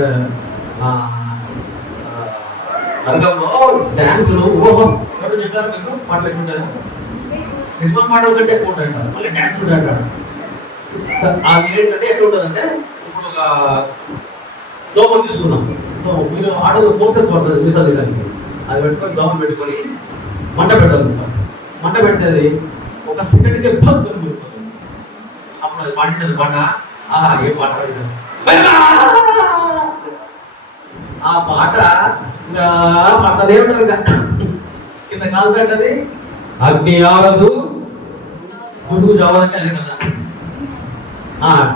నరకంలో డాన్సులు. ఓహో ఎవరు చెప్పారు మీకు? పాటలు ఎట్లుంటారు? సినిమా పాటలు కంటే ఎక్కువ ఉంటాయంట, మళ్ళీ డాన్స్ ఉంటాయంట. అది ఏంటంటే ఎట్లా ఉంటుందంటే, ఇప్పుడు ఒక దోమం తీసుకున్నాం. మీరు ఆటలు ఫోర్సెస్ పడుతుంది మీసాలు దానికి. అది పెట్టుకొని దోమం పెట్టుకొని మంట పెట్టాలి. మంట పెట్టేది ఒక సెకండ్కే పడుతుంది. అప్పుడు అది పాడింది పాట. ఏ పాట పాడింది? ఆ పాట ఇంకా పాటలే ఉంటారు కదా. కింద కాలుతుంటది, అగ్ని ఆరదు, గురువు చావాలంటే అదే కదా.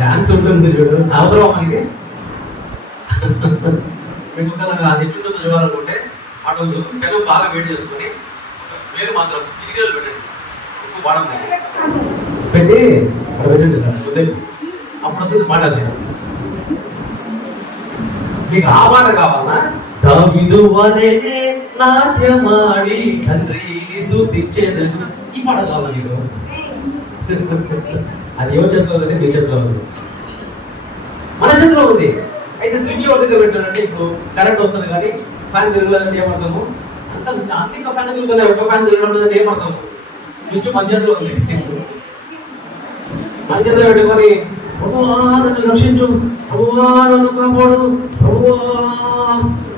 డాన్స్ ఉంటుంది చూడు, అవసరం మనకి. మీకు అది ఎట్లుంటుందో చూడాలనుకుంటే అటు పెనం బాగా వేడి చేసుకొని వేరు మాత్రం చిరిగలు పెట్టండి. ఉప్పు వాడం పెట్టి అక్కడ పెట్టండి చూసేపు. అప్పుడు వస్తుంది మాట. అది మీకు ఆ మాట కావాలన్నా, దావీదువలె నాట్యమాడి తండ్రిని స్తుతించెదను, ఈ పాట కావాలి నీకు. అది ఎవరి చేతిలో ఉంది? నీ చేతిలో ఉంది, మన చేతిలో ఉంది. అయితే స్విచ్ ఎవరి దగ్గర పెట్టారంటే, ఇప్పుడు కరెంట్ వస్తుంది కానీ ఫ్యాన్ తిరగలేదంటే ఏమర్థము? అంత ఇంకా ఫ్యాన్ తిరుగుతున్నాయి, ఒక ఫ్యాన్ తిరగడం ఏమర్థము? స్విచ్ మన చేతిలో ఉంది. మన చేతిలో పెట్టుకొని ప్రభువా నన్ను రక్షించు, ప్రభువా నన్ను కాపాడు, ప్రభువా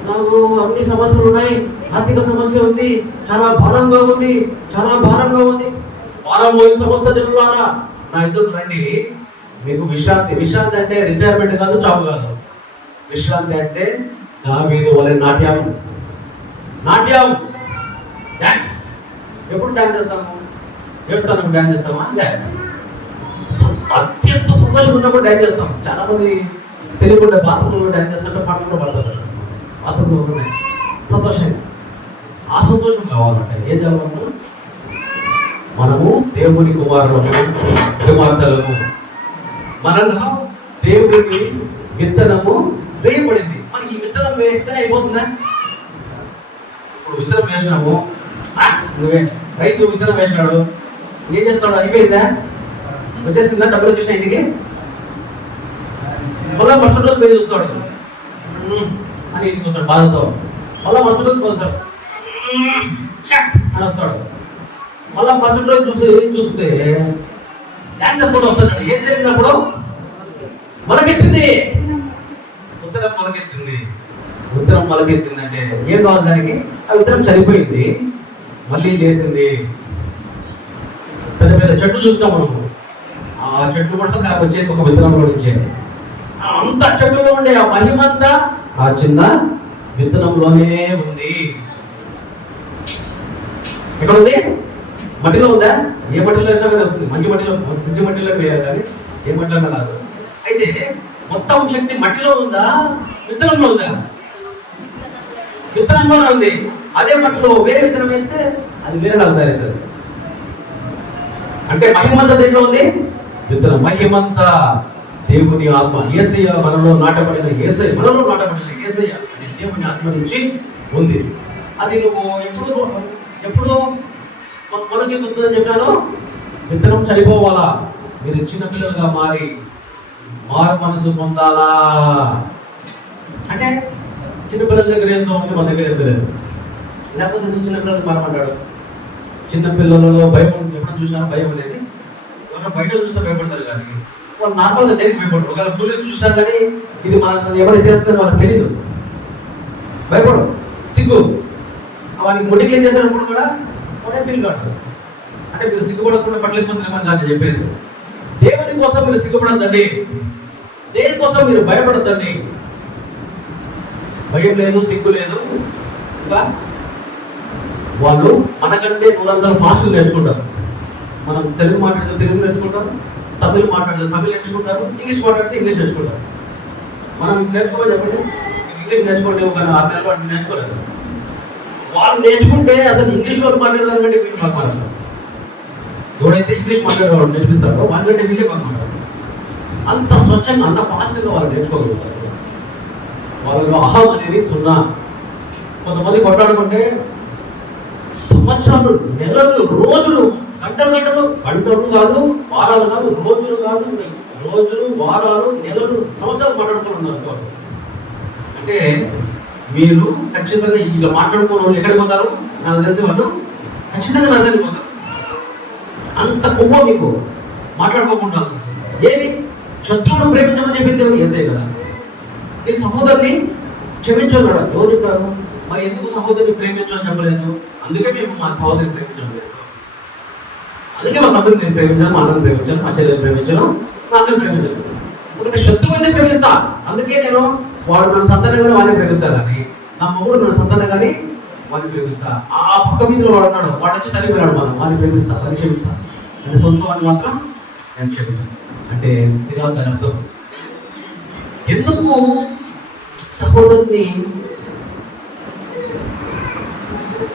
నాకు అన్ని సమస్యలు ఉన్నాయి, ఆర్థిక సమస్య ఉంది, చాలా భారంగా ఉంది, చాలా భారంగా ఉంది. భారం పోయి సమస్త జనులారా నా ఎదురు రండి, మీకు విశ్రాంతి. విశ్రాంతి అంటే రిటైర్మెంట్ కాదు, చావు కాదు. విశ్రాంతి అంటే దావీదువలె నాట్యం. నాట్యం డాన్స్. ఎప్పుడు డాన్స్ చేస్తాము? ఏడుస్తాను డాన్స్ చేస్తామా? అంటే అత్యంత సంతోషం ఉన్నప్పుడు డాన్స్ చేస్తాం. చాలా మంది తెలియకుండా బాత్రూంలో డాన్స్ చేస్తుంటే పాటలు కూడా పడతారు. బాత్రూంలో ఉన్నాయి సంతోషంగా. ఆ సంతోషం కావాలంట. ఏం కావాలన్నా మనము దేవుని కుమార్తెలము, మనలో దేవుని విత్తనము వేయబడింది. మనకి ఈ విత్తనం వేస్తే అయిపోతుందా? ఇప్పుడు విత్తనం వేసినాము, నువ్వే రైతు విత్తనం వేసినాడు, ఏం చేస్తాడు? అయిపోయిందా? వచ్చేసిందా? డబ్బులు వచ్చేసిన ఇంటికి? మళ్ళా మరుసటి రోజు పోయి చూస్తాడు అని ఇంటికి వస్తాడు బాధతో. మళ్ళా మరుసటి రోజు పోస్తాడు అని వస్తాడు. మళ్ళా మరుసటి రోజు చూస్తే డాన్స్ చేసుకుంటూ వస్తాడు. ఏం జరిగింది అప్పుడు? మొలకెత్తింది. ఉత్తరం మొలకెత్తింది. ఉత్తరం మొలకెత్తిందంటే ఏం కావాలి దానికి? ఆ ఉత్తరం చనిపోయింది, మళ్ళీ చేసింది. పెద్ద పెద్ద చెట్లు చూస్తాం మనము, ఆ చెట్లు కూడా వచ్చేది ఒక విత్తనంలో నుంచే. అంత చెట్టులో ఉండే ఆ మహిమంతా ఆ చిన్న విత్తనంలోనే ఉంది. ఎక్కడ ఉంది? మట్టిలో ఉందా? ఏ మట్టిలో వేసినా కానీ వస్తుంది. మంచి మట్టిలో వేయాలి, కానీ ఏ మట్టిలో కాదు. అయితే మొత్తం శక్తి మట్టిలో ఉందా, విత్తనంలో ఉందా? విత్తనంలోనే ఉంది. అదే మట్టిలో వేరే విత్తనం వేస్తే అది వేరే లాగా తయారవుతుంది. అంటే మహిమంతా దేంట్లో ఉంది? విత్తనం. మహిమంతా దేవుని ఆత్మ, యేసయ్య మనలో నాటబడిన యేసయ్య, మనలో నాటబడిన యేసయ్య అనే దేవుని ఆత్మ నుంచి ఉంది. అది నువ్వు ఎప్పుడు మొలకెత్తుతుందని చెప్పాను. విత్తనం చనిపోవాలా, మీరు చిన్న పిల్లలుగా మారు మనసు పొందాలా. అంటే చిన్నపిల్లల దగ్గర ఎంతో ఉంది, మన దగ్గర ఎంత లేదు. లేకపోతే చిన్నపిల్లలకు మారమంటాడు. చిన్నపిల్లలలో భయం ఎప్పుడు చూసినా భయం అనేది ఎవరైనా బయట చూస్తే భయపడతారు, కానీ వాళ్ళు నార్మల్గా దేనికి భయపడరు. ఒకవేళ పులిని చూసినా కానీ ఇది మన ఎవరైనా చేస్తుందని వాళ్ళకి తెలియదు, భయపడరు. సిగ్గు వానికి ముడికి ఏం చేసినప్పుడు కూడా ఒకే ఫీల్ కాదు. అంటే మీరు సిగ్గుపడకుండా పట్టలేకపోతున్నామని కానీ చెప్పేది. దేవుని కోసం మీరు సిగ్గుపడద్దండి, దేనికోసం మీరు భయపడద్దండి. భయం లేదు, సిగ్గు లేదు. ఇంకా వాళ్ళు మనకంటే 200 ఫాస్ట్ నేర్చుకుంటారు. మనం తెలుగు మాట్లాడితే తెలుగు నేర్చుకుంటారు, తమిళ్ మాట్లాడితే తమిళ్ నేర్చుకుంటారు, ఇంగ్లీష్ మాట్లాడితే ఇంగ్లీష్ నేర్చుకుంటారు. మనం నేర్చుకోవాలి చెప్పండి. ఇంగ్లీష్ నేర్చుకోండి, ఒక 6 నెలలు అంటే నేర్చుకోలేదు. వాళ్ళు నేర్చుకుంటే అసలు ఇంగ్లీష్ వాళ్ళు మాట్లాడేదానికంటే వీళ్ళు మాకు మాట్లాడతారు. ఎవడైతే ఇంగ్లీష్ మాట్లాడేవాళ్ళు నేర్పిస్తారో వాళ్ళకంటే వీళ్ళే మాకు మాట్లాడతారు. అంత స్వచ్ఛంగా, అంత ఫాస్ట్గా వాళ్ళు నేర్చుకోగలుగుతారు. వాళ్ళలో అహం అనేది 0. కొంతమంది కొట్లాడుకుంటే సంవత్సరాలు, నెలలు, రోజులు, గంటలు కాదు, వారాలు కాదు, రోజులు కాదు, రోజులు, వారాలు, నెలలు, సంవత్సరాలు మాట్లాడుకుంటున్నారు. అంటే మీరు ఖచ్చితంగా ఇలా మాట్లాడుకున్న వాళ్ళు ఎక్కడికి పోతారు? నాకు తెలిసి వాళ్ళు ఖచ్చితంగా నరకానికి పోతారు. అంత కొవ్వ మీకు మాట్లాడుకోకుండా. ఏమి? శత్రువును ప్రేమించమని చెప్పింది దేవుడు యేసయ్య కదా. నీ సహోదరుని క్షమించగలడా? ఎవరు చెప్పారు? మరి ఎందుకు సహోదరుని ప్రేమించమని చెప్పలేదు? అందుకే మేము మా సహోదరిని ప్రేమించలేదు. అందుకే మా తమ్ముడిని నేను ప్రేమించాను, మా అన్నని ప్రేమించాను, మా చెల్లెని ప్రేమించాను, మా అక్కని ప్రేమించాను. నేను శత్రువు అయితే ప్రేమిస్తా. అందుకే నేను వాడు నన్ను తంతన కానీ వాడిని ప్రేమిస్తా, కానీ నా మొగుడు నన్ను తంతన కానీ వాడిని ప్రేమిస్తా. ఆ పక్క మీద వాడు ఉన్నాడు, వాడు వచ్చి తల్లిపోయాడు, మనం వాడిని ప్రేమిస్తా, వాడిని క్షమిస్తా. అంటే సొంతం అని మాత్రం నేను క్షమిస్తాను. అంటే ఇది దాని అర్థం. ఎందుకు సహోదరుని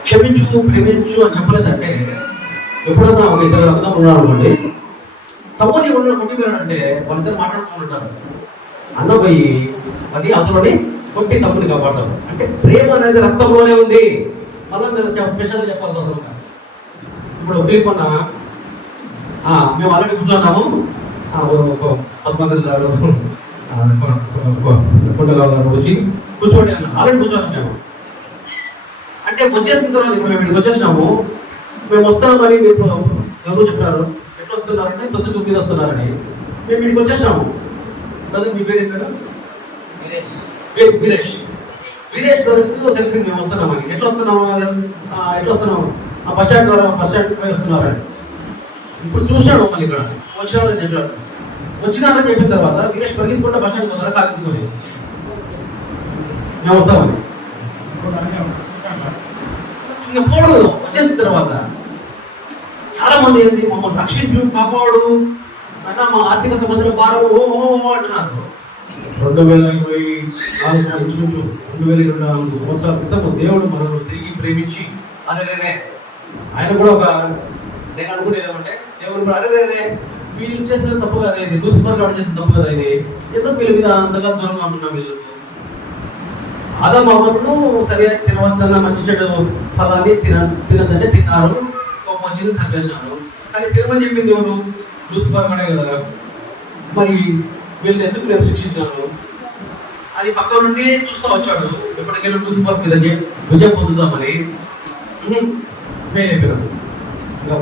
క్షమించు, ప్రేమించు అని చెప్పలేదంటే, ఎప్పుడన్నా ఒక 2 అర్థం ఉన్నాడు అనుకోండి, తమ్ముని ఉన్నాడు కొట్టిపోయాడంటే వాళ్ళిద్దరు మాట్లాడుకుంటుంటారు. అన్న పోయి అది అతనుని కొట్టి తమ్ముని కాపాడతారు. అంటే ప్రేమ అనేది రక్తంలోనే ఉంది. మళ్ళీ మీరు స్పెషల్గా చెప్పాల్సిన అవసరం కాదు. ఇప్పుడు ఫిలిప్ అన్న మేము ఆల్రెడీ కూర్చున్నాము, పద్మగర్ గారు కొండగారు గారు వచ్చి కూర్చోండి అన్న, ఆల్రెడీ కూర్చోన్నాం మేము. అంటే వచ్చేసిన తర్వాత ఇప్పుడు మేము ఇక్కడికి వచ్చేసినాము, మేము వస్తున్నామని మీరు ఎవరు చెప్పారు? ఎట్లా వస్తున్నారంటే 9 వస్తున్నారని. మేము ఇక్కడికి వచ్చేసినాము కదా. మీ పేరు ఏంటారు? వీరేష్. వీరేష్ బ్రదర్కి తెలిసింది మేము వస్తున్నామని. ఎట్లా వస్తున్నాము? బస్ స్టాండ్ ద్వారా, బస్ స్టాండ్ పోయి వస్తున్నారని. ఇప్పుడు చూసినాడు మళ్ళీ ఇక్కడ వచ్చినారని చెప్పాడు. వచ్చినారని చెప్పిన తర్వాత వీరేష్ పరిగెత్తుకుంటే బస్ స్టాండ్ పోతారా కాల్ తీసుకొని మేము వస్తామని. ఇంకా పోడు. వచ్చేసిన తర్వాత చాలా మంది ఏంటి, మమ్మల్ని రక్షించు, కాపాడు అన్న, మా ఆర్థిక సమస్యల భారం ఓ అంటున్నారు. 2024 సంవత్సరాల క్రితం దేవుడు మనల్ని తిరిగి ప్రేమించి అరే ఆయన కూడా ఒక నేను అనుకునేది ఏమంటే దేవుడు కూడా అరే వీళ్ళు చేసిన తప్పు కదా ఇది, లూసిఫర్ గాడు చేసిన తప్పు కదా ఇది, ఎందుకు వీళ్ళ మీద అంతగా దూరంగా ఉంటున్నాం వీళ్ళు. ఆదాము అవ్వను సరిగా తినవద్దన్న మంచి చెడు ఫలాన్ని తినదంటే తిన్నారు, కోపం వచ్చింది చంపేసినారు. కానీ తినమని చెప్పింది ఎవరు? లూసిఫర్ గాడే కదా. మరి వీళ్ళు ఎందుకు నేను శిక్షించినాను అది పక్క నుండి చూస్తూ వచ్చాడు. ఎప్పటికైనా లూసిఫర్ మీద విజయం పొందుతామని ఫెయిల్ అయిపోయినాడు. ఇంకా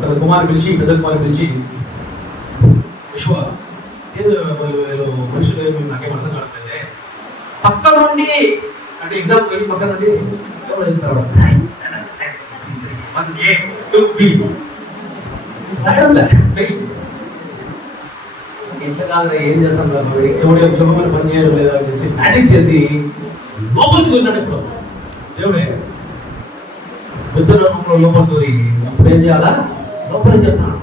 తన కుమారు పిలిచి, పెద్ద కుమారు పిలిచి, విశ్వ ఏదో మనుషులు నాకేం అర్థం కావట్లేదే, పక్క నుండి అంటే ఎగ్జామ్ పోయి పక్క నుండి ఎవరు చెప్తారు ఇంతకాలం ఏం చేస్తాం చూడమని పని చేయడం లేదా అని చేసి మ్యాజిక్ చేసి లోపలికి దూరినాడు. ఇప్పుడు దేవుడే పెద్ద లోపల దూరి అప్పుడు ఏం చేయాలా? లోపలికి చెప్తాను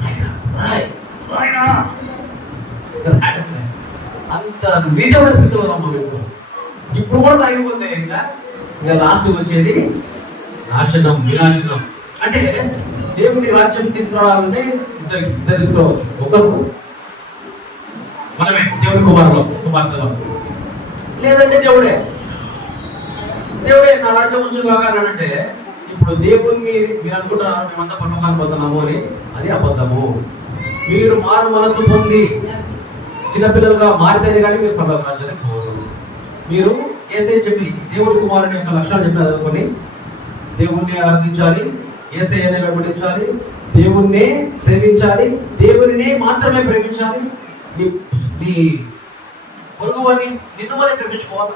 అంత నిజమైన స్థితిలో ఉన్నాం ఇప్పుడు కూడా తాగిపోతే ఇంకా లాస్ట్కి వచ్చేది నాశనం, వినాశనం. అంటే దేవుడి రాజ్యం తీసుకురావాలంటే ఇద్దరు తీసుకోవచ్చు. ఒకరు మనమే దేవుడి కుమార్తెలో, లేదంటే దేవుడే నా రాజ్యం ఉంచు కాక అంటే ఇప్పుడు దేవుణ్ణి మీరు అనుకుంటున్నారు మేమంతా పరలోకానికి పోతున్నాము అని, అది అబద్ధము. మీరు మారు మనసు పొంది చిన్నపిల్లలుగా మారితేనే కానీ మీరు పరలోక రాజ్యానికి పోరు. మీరు యేసయ్య చెప్పి దేవుడి కుమారుని యొక్క లక్షణాలు చెప్పిన చదువుకొని దేవుణ్ణి ఆరాధించాలి, యేసయ్యనే వెంబడించాలి, దేవుణ్ణే సేవించాలి, దేవునినే మాత్రమే ప్రేమించాలి, నీ పొరుగువారిని నిన్ను వరే ప్రేమించుకోవాలి,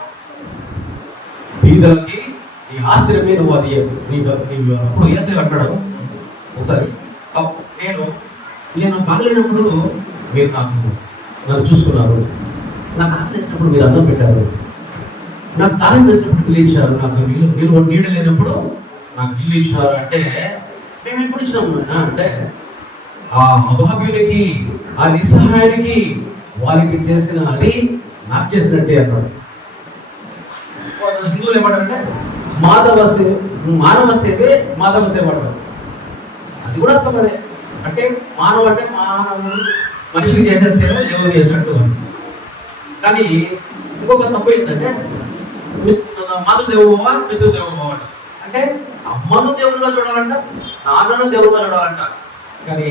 బీదలకి నీ ఆశ్రయమే నువ్వు అది అప్పుడు యేసయ్య అంటాడు ఒకసారి, నేను బాగలేనప్పుడు మీరు నన్ను చూసుకున్నారు, నాకు ఆకలిసినప్పుడు మీరు అన్నం పెట్టారు, నాకు దాహం వేసినప్పుడు ఇల్లు ఇచ్చారు, నాకు నీడ లేనప్పుడు నాకు ఇల్లు ఇచ్చినారు. అంటే మేము ఎప్పుడు ఇచ్చినాము అంటే ఆ అభాగ్యునికి, ఆ నిస్సహాయానికి వాళ్ళకి చేసిన అది నాకు చేసినట్టే అన్నాడు. హిందువులు ఏమంటారంటే మానవ సేవే మాధవ సేవ అంటారు. అది కూడా అర్థమనే. అంటే మానవ అంటే మానవుడు మనిషికి చేసే సేవ దేవుడు చేసినట్టు. కానీ ఇంకొక తప్పు ఏంటంటే మాతృదేవోభవ పితృదేవోభవ అంట. అంటే అమ్మను దేవుడుగా చూడాలంట, నాన్నను దేవుడుగా చూడాలంట. కానీ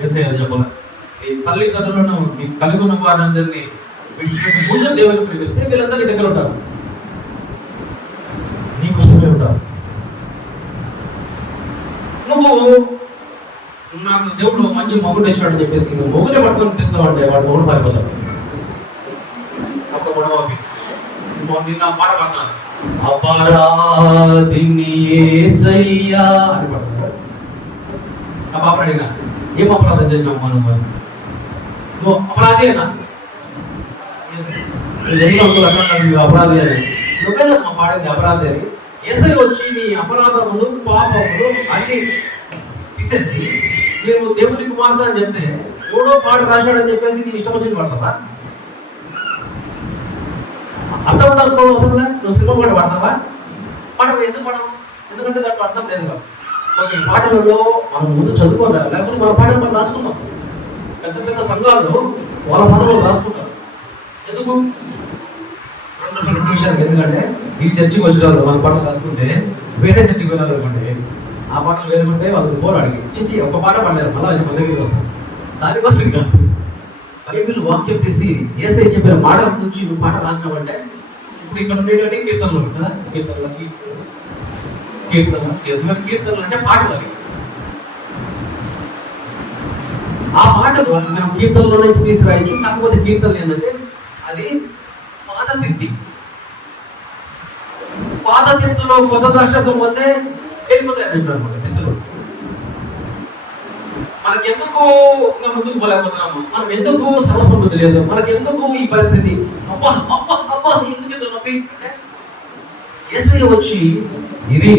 యేసయ్య చెప్పాలి, ఈ తల్లిదండ్రులను ఈ కలిగి ఉన్న వారందరినీ ముందు దేవుని ప్రేమిస్తే వీళ్ళందరి దగ్గర ఉంటారు, నీకోసమే ఉంటారు. నువ్వు నాకు దేవుడు మంచి మొగుడు ఇచ్చాడని చెప్పేసి నువ్వు మొగుడే పట్టుకొని తింటావు అంటే వాడు మొగుడు పారిపోతాడు. అప్పుడు నిన్న పాట పడతాను, అపరాధిని యేసయ్యా అని పడతాడు. ఆ పాప అడిగినా ఏం అపరాధం చేసినావు మనం? నువ్వు అపరాధి అన్నా, అపరాధి అని నువ్వేనమ్మా పాడింది అపరాధి అని. యేసయ్య వచ్చి నీ అపరాధములు పాపములు అన్ని తీసేసి నేను దేవుని కుమార్తె అని చెప్తే ఎవడో పాట రాశాడని చెప్పేసి నీ ఇష్టం వచ్చింది పడతావా? అర్థం ఉండాల్సిన అవసరం లేదు. నువ్వు సినిమా పాట పడతావా? పాడవు. ఎందుకు పడవు? ఎందుకంటే దాంట్లో అర్థం లేదు. కొన్ని పాటలలో మనం ముందు చదువుకోరా, లేకపోతే మన పాటలు మనం రాసుకుందాం. పెద్ద పెద్ద సంఘాలు వాళ్ళ పాటలు రాసుకుంటారు. ఎందుకు? రెండు విషయాలు. ఎందుకంటే ఈ చర్చికి వచ్చిన మన పాటలు రాసుకుంటే వేరే చర్చికి వెళ్ళాలి అనుకోండి, ఆ పాటలు వేరుకుంటే వాళ్ళకి బోర్ అడిగి చిచ్చి ఒక పాట పడలేరు, మళ్ళీ మన దగ్గరికి వస్తాం. దానికోసం కాదు, బైబిల్ వాక్యం తీసి యేసయ్య చెప్పిన మాట నుంచి నువ్వు పాట రాసినావంటే ఇప్పుడు ఇక్కడ ఉండేటువంటి కీర్తనలు కదా, కీర్తనలు అంటే పాటలు. అవి ఆ పాటలు మనం కీర్తనలో నుంచి తీసుకురాయచ్చు. కాకపోతే కీర్తనలు ఏంటంటే అది పాత తిత్తులో కొత్త ద్రాక్షరసం పొందే వెళ్ళిపోతాయి అనమాట. తిత్తులు మనకెందుకు ఇంకా ముందుకు పోలేకపోతున్నాము, మనం ఎందుకు సర్వసమృద్ధి లేదు, మనకెందుకు ఈ పరిస్థితి, అబ్బా అబ్బా అబ్బా ఎందుకు ఎంతో నొప్పి అంటే యేసయ్య వచ్చి ఇది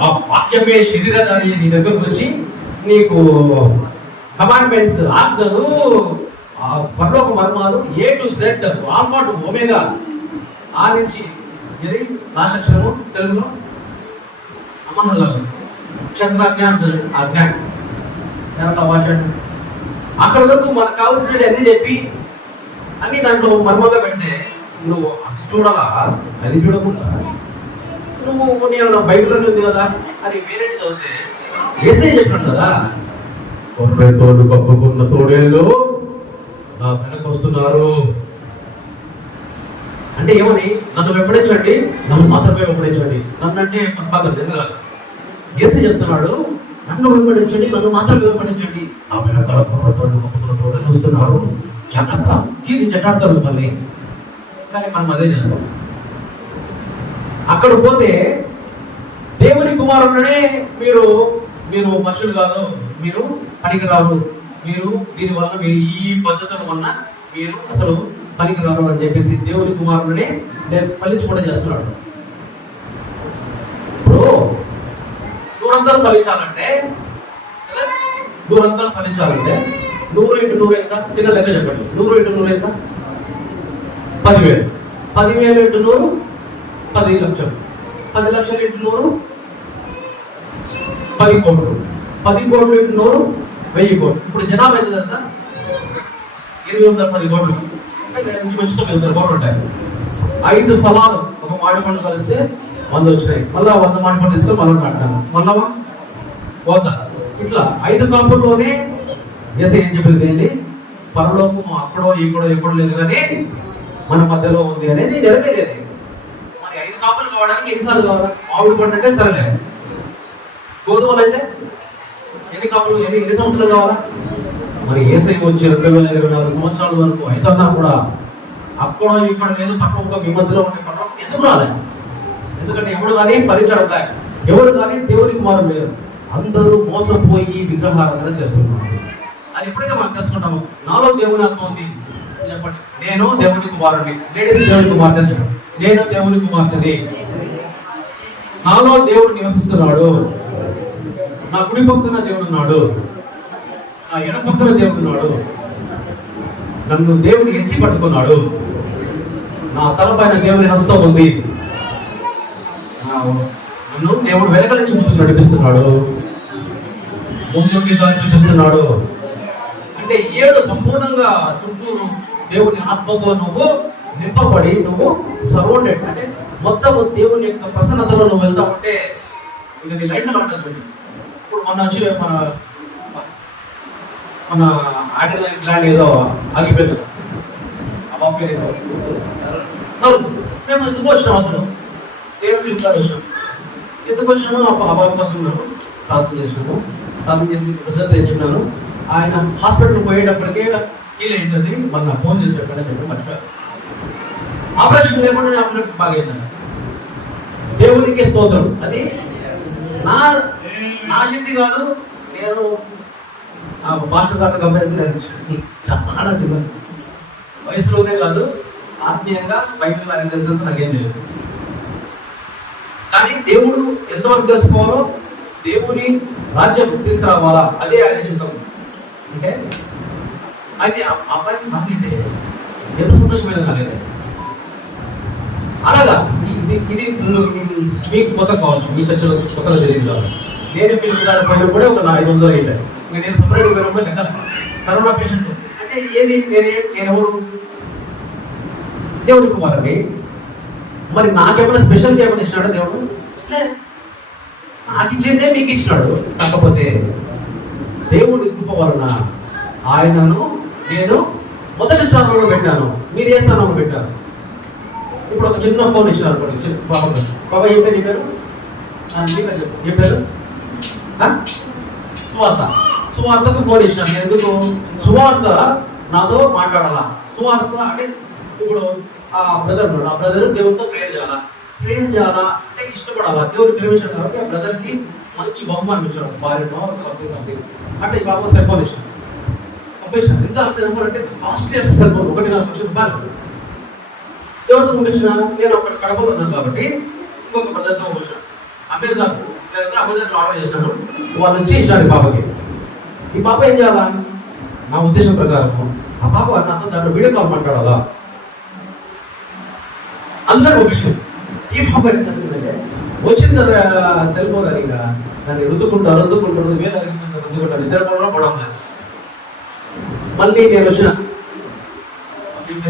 ఆ వాక్యమే శరీరధారి నీ దగ్గరకు వచ్చి నీకు కమాండ్మెంట్స్, ఆజ్ఞలు, పరలోక మర్మాలు A to Z, alpha to omega, ఆ నుంచి ఇది లాస్ట్ అక్షరము తెలుగులో అమహల్లాలు క్షత్రాజ్ఞ ఆజ్ఞ భాష. అక్కడ వరకు మనకు కావాల్సినవి అన్ని చెప్పి అన్ని దాంట్లో మర్మంగా పెడితే నువ్వు అది చూడాలా, అది చూడకుండా నువ్వు నేను బైబిల్లో ఉంది కదా అది వేరే చదివితే ఏసై చెప్పాడు కదా, కొర్రె తోడు కప్పుకున్న తోడేళ్ళు నా వెనక వస్తున్నారు అంటే ఏమని? నన్ను వెంబడించండి, నన్ను మాత్రమే వెంబడించండి. నన్ను అంటే బాగా కాదు, ఏసై చెప్తున్నాడు నన్ను వెంబడించండి, నన్ను మాత్రమే వెంబడించండి. ఆ వెనకాల కొర్రె తోడు కప్పుకున్న తోడేళ్ళు వస్తున్నారు, జాగ్రత్త, చీచి చెట్టాడతారు మళ్ళీ. కానీ మనం అదే చేస్తాం. అక్కడ పోతే దేవుని కుమారుడనే మీరు మీరు మనుషులు కాదు, మీరు పనికి రారు, మీరు దీనివల్ల మీరు ఈ పద్ధతుల వల్ల మీరు అసలు పనికి రారు అని చెప్పేసి దేవుని కుమారుడనే ఫలించకుండా చేస్తున్నాడు. ఇప్పుడు దూరంతరం ఫలించాలంటే 100 x 100 ఎంత? చిన్న లెక్క చెప్పండి. 100 x 100 ఎంత? 10,000. 10,000 x 100 10 లక్షలు. 10 లక్షలు x 100 10 కోట్లు. 10 కోట్లు x 100 1000 కోట్లు. ఇప్పుడు జనాభా ఎంత తెలుసా? 810 కోట్లు. అంటే 900 కోట్లు ఉంటాయి. 5 ఫలాలు ఒక మామిడి పండు కలిస్తే 100 వచ్చినాయి. మళ్ళా 100 మామిడి పండు తీసుకొని మళ్ళీ నాటుతాను, మళ్ళా పోతా. ఇట్లా 5 కాపుల్లోనే ఏసై ఏం చెప్పింది ఏంటి? పరలోకము అక్కడో ఎక్కడో లేదు కానీ మన మధ్యలో ఉంది అనేది నెరవేరేది. మరి 5 కాపులు కావడానికి ఎన్నిసార్లు కావాలి? మామిడి పండు అంటే సరేలే, గోధుమలు అంటే ఎన్ని కాపులు ఎన్ని సంవత్సరాలు కావాలా? మరి ఏసై వచ్చి 2024 సంవత్సరాల వరకు అయితేన్నా కూడా అక్కడో ఇక్కడ లేదు, పక్కన మీ మధ్యలో ఉండే పట్టణం ఎందుకు రాలేదు? ఎందుకంటే ఎవడు కానీ ఫలించడం, ఎవరు కానీ దేవుని కుమారుడు లేరు, అందరూ మోసపోయి విగ్రహారాధన చేస్తున్నారు. అది ఎప్పుడైతే మనం తెలుసుకుంటాము నాలో దేవుని ఆత్మ ఉంది చెప్పండి, నేను దేవుని కుమారుడిని, లేడీస్ దేవుని కుమార్తె, నేను దేవుని కుమార్తెని, నాలో దేవుడు నివసిస్తున్నాడు, నా కుడి పక్కన దేవుడు ఉన్నాడు, నా ఎడమ పక్కన దేవుడు ఉన్నాడు, నన్ను దేవుడు ఎత్తి పట్టుకున్నాడు, నా తలపైన దేవుని హస్తం ఉంది, నన్ను దేవుడు వెనక నుంచి ముందుకు నడిపిస్తున్నాడు, ముందుకి చూపిస్తున్నాడు. అంటే 7 సంపూర్ణంగా చుట్టూ దేవుని ఆత్మతో నువ్వు నింపబడి నువ్వు సరౌండెడ్, అంటే మొత్తం దేవుని యొక్క ప్రసన్నతలో నువ్వు వెళ్తావంటే ఇక నీ లైఫ్ ఎలా ఉంటుంది? ఇప్పుడు మొన్న వచ్చి మన ఆర్టిలరీ ప్లాంట్ ఏదో ఆగిపోయింది, ఆ బాబు పేరు ఏదో మేము ఎందుకు వచ్చినాం? అసలు దేవుని ఇంట్లో వచ్చినాం. ఎందుకు వచ్చినాము? ఆ బాబు కోసం ఉన్నాము, ప్రార్థన చేసినాము. ప్రార్థన చేసి భద్రత ఏం చెప్పినాను, ఆయన హాస్పిటల్ పోయేటప్పటికే హీల్ అయింది, మన ఫోన్ చేసాడు అని చెప్పి మర్చిపోయారు. ఆపరేషన్ లేకుండా ఆపరేషన్ బాగా అయిందండి. దేవునికి స్తోత్రం. అది నా శక్తి కాదు, నేను మాస్టర్ గారితో కంపేర్ చాలా చిన్న వయసులోనే కాదు, ఆత్మీయంగా బైబిల్ ఆయన తెలిసినంత నాకేం లేదు. కానీ దేవుడు ఎంతవరకు తెలుసుకోవాలో, దేవుని రాజ్యం తీసుకురావాలా, అదే ఆయన చిత్తం. అంటే అయితే అబ్బాయికి బాగుంటే ఎంత సంతోషమైన కాలేదు. అలాగా ఇది మీకు కొత్త కావచ్చు, మీ చర్చలో కొత్తగా జరిగింది కావచ్చు. నేను ఫీల్డ్ కాడ పోయినప్పుడే ఒక 500 అయ్యాయి. ఇంకా నేను సపరేట్గా పోయినప్పుడు లెక్కల కరోనా పేషెంట్ అంటే ఏది నేనెవరు? దేవుడి కుమారుని. మరి నాకేమైనా స్పెషల్గా ఏమైనా ఇచ్చినాడు దేవుడు? నాకు ఇచ్చిందే మీకు ఇచ్చినాడు. కాకపోతే దేవుడి కృప వలన ఆయనను నేను మొదటి స్థానంలో పెట్టాను, మీరు ఏ స్థానంలో పెట్టారు? ఇప్పుడు ఒక చిన్న ఫోన్ ఇచ్చినారు అనుకోండి, బాబా ఏం పేరు చెప్పారు? చెప్పారు సువార్తకు ఫోన్ ఇచ్చినాను. ఎందుకు? సువార్త నాతో మాట్లాడాలా. సువార్త అంటే ఇప్పుడు ఆ బ్రదర్ ఉన్నాడు, ఆ బ్రదర్ దేవుడితో ప్రేయర్ చేయాలా అంటే ఇష్టపడాలా, దేవుడు ప్రేమించాడు కాబట్టి ఆ బ్రదర్కి మంచి బహుమానం ఇచ్చాడు, భార్యనో సంథింగ్ అంటే ఈ బాబు సెల్ ఫోన్ ఇచ్చాడు. ఇంకా సెల్ ఫోన్ అంటే కాస్ట్లీయెస్ట్ సెల్ ఫోన్, 1.5 లక్షలు. దేవుడితో పంపించిన నేను అక్కడ కడపతున్నాను కాబట్టి ఇంకొక బ్రదర్తో పంపించాను. అమెజాన్ ఆర్డర్ చేసినాను, వాళ్ళు వచ్చి ఇచ్చాడు ఈ బాబాకి. ఈ బాబా ఏం చేయాలా? నా ఉద్దేశం ప్రకారం ఆ బాబా నాతో దాంట్లో వీడియో కాల్ మాట్లాడాలా. అందరూ పంపించారు. ఈ బాబా ఏం చేస్తుందంటే వచ్చింది కదా సెల్ ఫోన్ అది, ఇంకా దాన్ని రుద్దుకుంటారు వేలు రుద్దుకుంటారు, ఇద్దరు కూడా పడడం లేదు. మళ్ళీ నేను వచ్చిన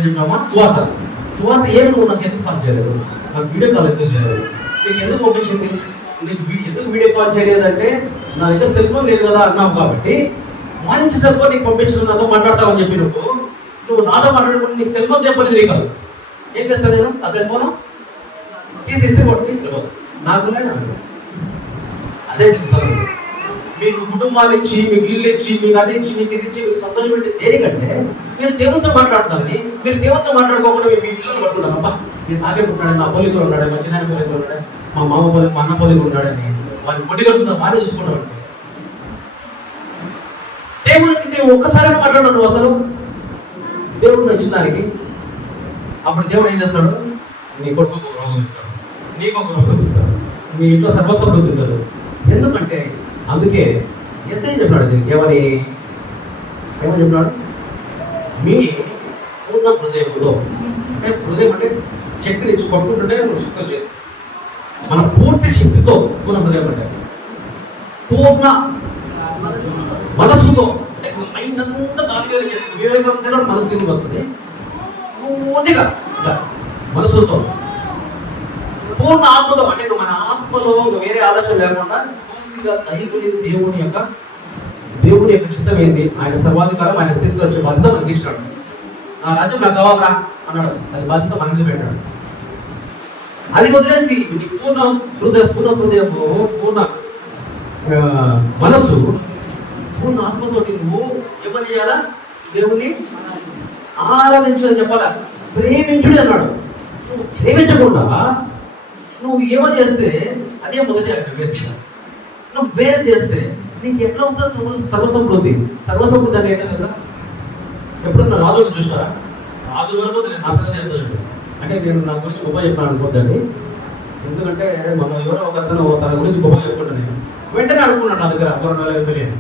చెప్పామా సువార్త ఏమి నువ్వు నాకు ఎందుకు కాల్ చేయలేదు, నాకు వీడియో కాల్ ఎందుకు చేయలేదు, నీకు ఎందుకు పంపించింది, నీకు ఎందుకు వీడియో కాల్ చేయలేదంటే నా దగ్గర సెల్ ఫోన్ లేదు కదా అన్నావు కాబట్టి, మంచి సెల్ ఫోన్ నీకు పంపించిన నాతో మాట్లాడతావని చెప్పి నువ్వు నాతో మాట్లాడుకుంటే నీకు సెల్ ఫోన్ చెప్పలేదు నీకు ఏం చేస్తాను నేను ఆ సెల్ ఫోన్ తీసి ఇస్తే కొట్టి నాకు అదే చెప్తాను. మీకు కుటుంబాలు ఇచ్చి, మీకు ఇల్లు ఇచ్చి, మీకు అది ఇచ్చి, మీకు ఇది ఇచ్చి, మీకు సంతోషం పెట్టి దేనికంటే మీరు దేవునితో మాట్లాడుతారని. మీరు దేవునితో మాట్లాడుకోకుండా మీరు మీ పిల్లలు పట్టుకుంటారు. అబ్బా నేను నాకే పుట్టాడు, నా పోలికలు ఉన్నాడు, మా చిన్న పోలికలు ఉన్నాడు, మా మామ పోలిక, మా అన్న పోలికలు ఉన్నాడని వాడిని పొడిగలుగుతా వాడే చూసుకుంటాడు. దేవునికి ఒక్కసారి మాట్లాడు నువ్వు అసలు దేవుడు నచ్చిన దానికి. అప్పుడు దేవుడు ఏం చేస్తాడు, నీ కొడుకు రోగం ఇస్తాడు, నీకు ఒక రోగం ఇస్తాడు, నీ ఇంట్లో సర్వసమృద్ధి ఉండదు. ఎందుకంటే అందుకే యేసయ్య చెప్పాడు దీనికి, ఏమని చెప్పాడు, మీ పూర్ణ హృదయంలో, అంటే హృదయం అంటే శక్తిని కొట్టుకుంటుంటే శక్తి లేదు, మన పూర్తి శక్తితో పూర్ణ హృదయం అంటే పూర్ణ మనసుతో, అంటే మైండ్ అంతా వివేకంగా మనసు కిందకి వస్తుంది, పూర్తిగా మనసుతో, పూర్ణ ఆత్మతో, అంటే మన ఆత్మలో వేరే ఆలోచన లేకుండా పూర్తిగా దైవుని దేవుని యొక్క చిత్తం ఏంటి, ఆయన సర్వాధికారం ఆయన తీసుకొచ్చే బాధ్యత మనకి ఇచ్చినాడు. నా రాజ్యం నాకు కావాలరా అన్నాడు, అది బాధ్యత మన మీద పెట్టాడు. అది వదిలేసి పూర్ణ హృదయము, పూర్ణ మనస్సు, పూర్ణ ఆత్మతోటి నువ్వు ఏమని చేయాలా, దేవుణ్ణి ఆరాధించని చెప్పాలా, ప్రేమించుడు అన్నాడు. నువ్వు ప్రేమించకుండా నువ్వు ఏమో చేస్తే అదే మొదటి వేసిన, నువ్వు వేరే చేస్తే నీకు ఎట్లా వస్తుంది సర్వసమృద్ధి అంటే ఏంటో కదా. ఎప్పుడన్నా రాజులు చూసినారా, రాజుల వరకు నేను నాశనం చేస్తాను. అంటే నేను నా గురించి గొప్ప చెప్పాను అనుకోద్దండి, ఎందుకంటే మనం ఎవరో ఒక అతను తన గురించి గొప్ప చెప్పుకుంటాను, వెంటనే అనుకున్నాడు నా దగ్గర 2,000 తెలియదు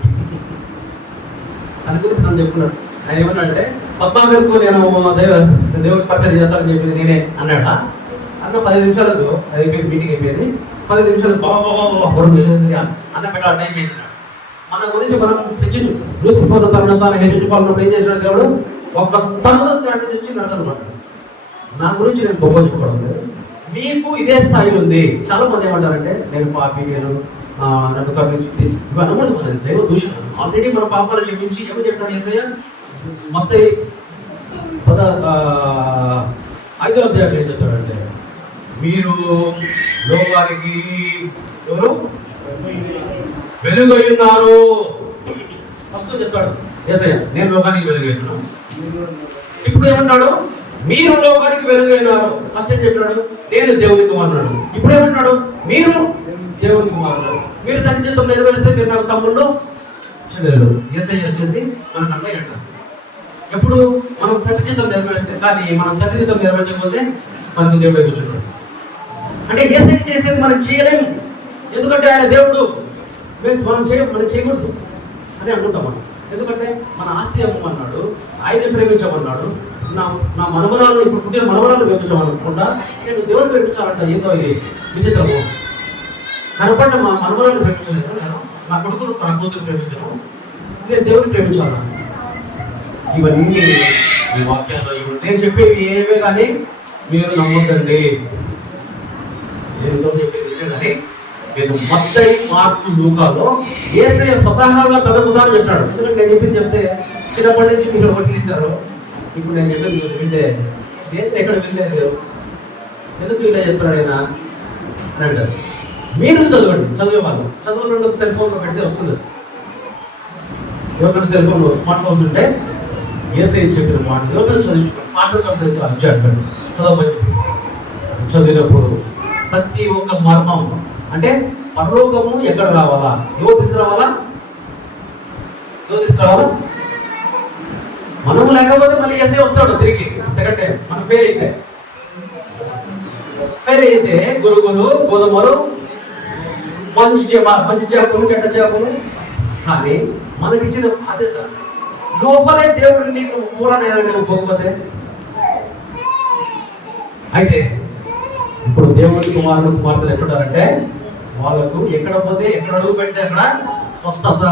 తన గురించి నన్ను చెప్పుకున్నాడు. ఆయన ఏమన్నాడంటే పద్మాగర్కు నేను దేవుడికి పరిచయం చేస్తానని చెప్పింది నేనే అన్నాడా. అన్న 10 నిమిషాలకు అది అయిపోయింది, మీటింగ్ అయిపోయింది, 10 నిమిషాలకు అన్న పెట్టాలి టైం అయింది. మన గురించి మనం తెచ్చిండు లూసిఫర్ తన హెచ్చుకోవాలన్నప్పుడు ఏం చేసినాడు దేవుడు, ఒక తరుణం దాటి నుంచి నడదనమాట. నా గురించి నేను గొప్ప చెప్పుకోవడం లేదు, మీకు ఇదే స్థాయి ఉంది. చాలా మంది ఏమంటారంటే నేను పాపి, నేను నన్ను కరుణించి ఇవి అనకూడదు. దైవ దూషణ ఆల్రెడీ మన పాపాలు క్షమించి ఎవరు చెప్పాడు యేసయ్య, మత్తయి 5వ అధ్యాయం ఏం చెప్తాడంటే, మీరు లోకానికి ఎవరు వెలుగై ఉన్నారు. ఫస్ట్ చెప్తాడు యేసయ్య, నేను లోకానికి వెలుగైతున్నాను. ఇప్పుడు ఏమన్నాడు, మీరు లోకానికి వెలుగైనారు. ఫస్ట్ ఏం చెప్పాడు, నేను దేవుని కుమారుడు. ఇప్పుడు ఏమన్నాడు, మీరు దేవుని కుమారుడు, మీరు తండ్రి చిత్తం నెరవేరిస్తే మీరు నాకు తమ్ముళ్ళు చెల్లెలు. యేసయ్య వచ్చేసి మనకు అన్నయ్య అంటారు. ఎప్పుడు మనం తండ్రి చిత్తం నెరవేరిస్తే, కానీ మనం తండ్రి చిత్తం నెరవేర్చకపోతే మనకు దేవుడు కూర్చున్నాడు. అంటే యేసయ్య చేసేది మనం చేయలేము, ఎందుకంటే ఆయన దేవుడు. మనం చేయకూడదు అని అనుకుంటాం మనం, ఎందుకంటే మన ఆస్తి అమ్మన్నాడు, ఆయన ప్రేమించమన్నాడు. నా మనవరాలు, ఇప్పుడు పుట్టిన మనవరాలు ప్రేమించమనుకుంటా, నేను దేవుడు ప్రేమించాలంట. ఏదో ఇది విచిత్రము, కనపడ్డ మా మనవరాలు ప్రేమించలేదు, నేను నా కొడుకును నా కూతురు ప్రేమించను, నేను దేవుడిని ప్రేమించాలా. ఇవన్నీ ఈ వాక్యాల్లో నేను చెప్పేవి ఏవే కానీ మీరు నమ్మొద్దండి. నేను చెప్పేది కానీ నేను మత్తయి, మార్కు, లూకాలో యేసయ్య స్వతహాగా తనకుతాను చెప్పాడు. ఎందుకంటే నేను చెప్పింది చెప్తే చిన్నప్పటి నుంచి మీరు ఒకటి ఇచ్చారు, ఇప్పుడు నేను చెప్పేది మీరు వింటే నేను ఎక్కడ వినలేదు, ఎందుకు ఇలా చెప్తున్నాడు ఆయన అని అంటారు. మీరు చదవండి, చదివేవాళ్ళు చదవడంలో సెల్ ఫోన్లో పెడితే వస్తుంది. ఎవరైనా సెల్ ఫోన్ స్మార్ట్ ఫోన్స్ ఉంటే యేసయ్య చెప్పిన మాట ఎవరైనా చదివించుకోండి. పాఠశాల అడిచాడు చదవబోయి చదివినప్పుడు ప్రతి ఒక్క మర్మం, అంటే పరలోకము ఎక్కడ రావాలా, ఎవరు తీసుకురావాలా, మనము లేకపోతే మళ్ళీ యేసయ్య వస్తాడు తిరిగి సెకండ్ టైం. మనం ఫెయిల్ అయితే గురుగులు, గోధుమలు, మంచి చేపలు, చెడ్డ చేపలు, కానీ మనకిచ్చిన బాధ్యత లోపలే దేవుడు నీకు మూల నేలని పోకపోతే. అయితే ఇప్పుడు దేవుని కుమారుడు కుమార్తెలు ఎక్కడున్నారంటే వాళ్ళకు ఎక్కడ పోతే ఎక్కడ అడుగు పెడితే అక్కడ స్వస్థత.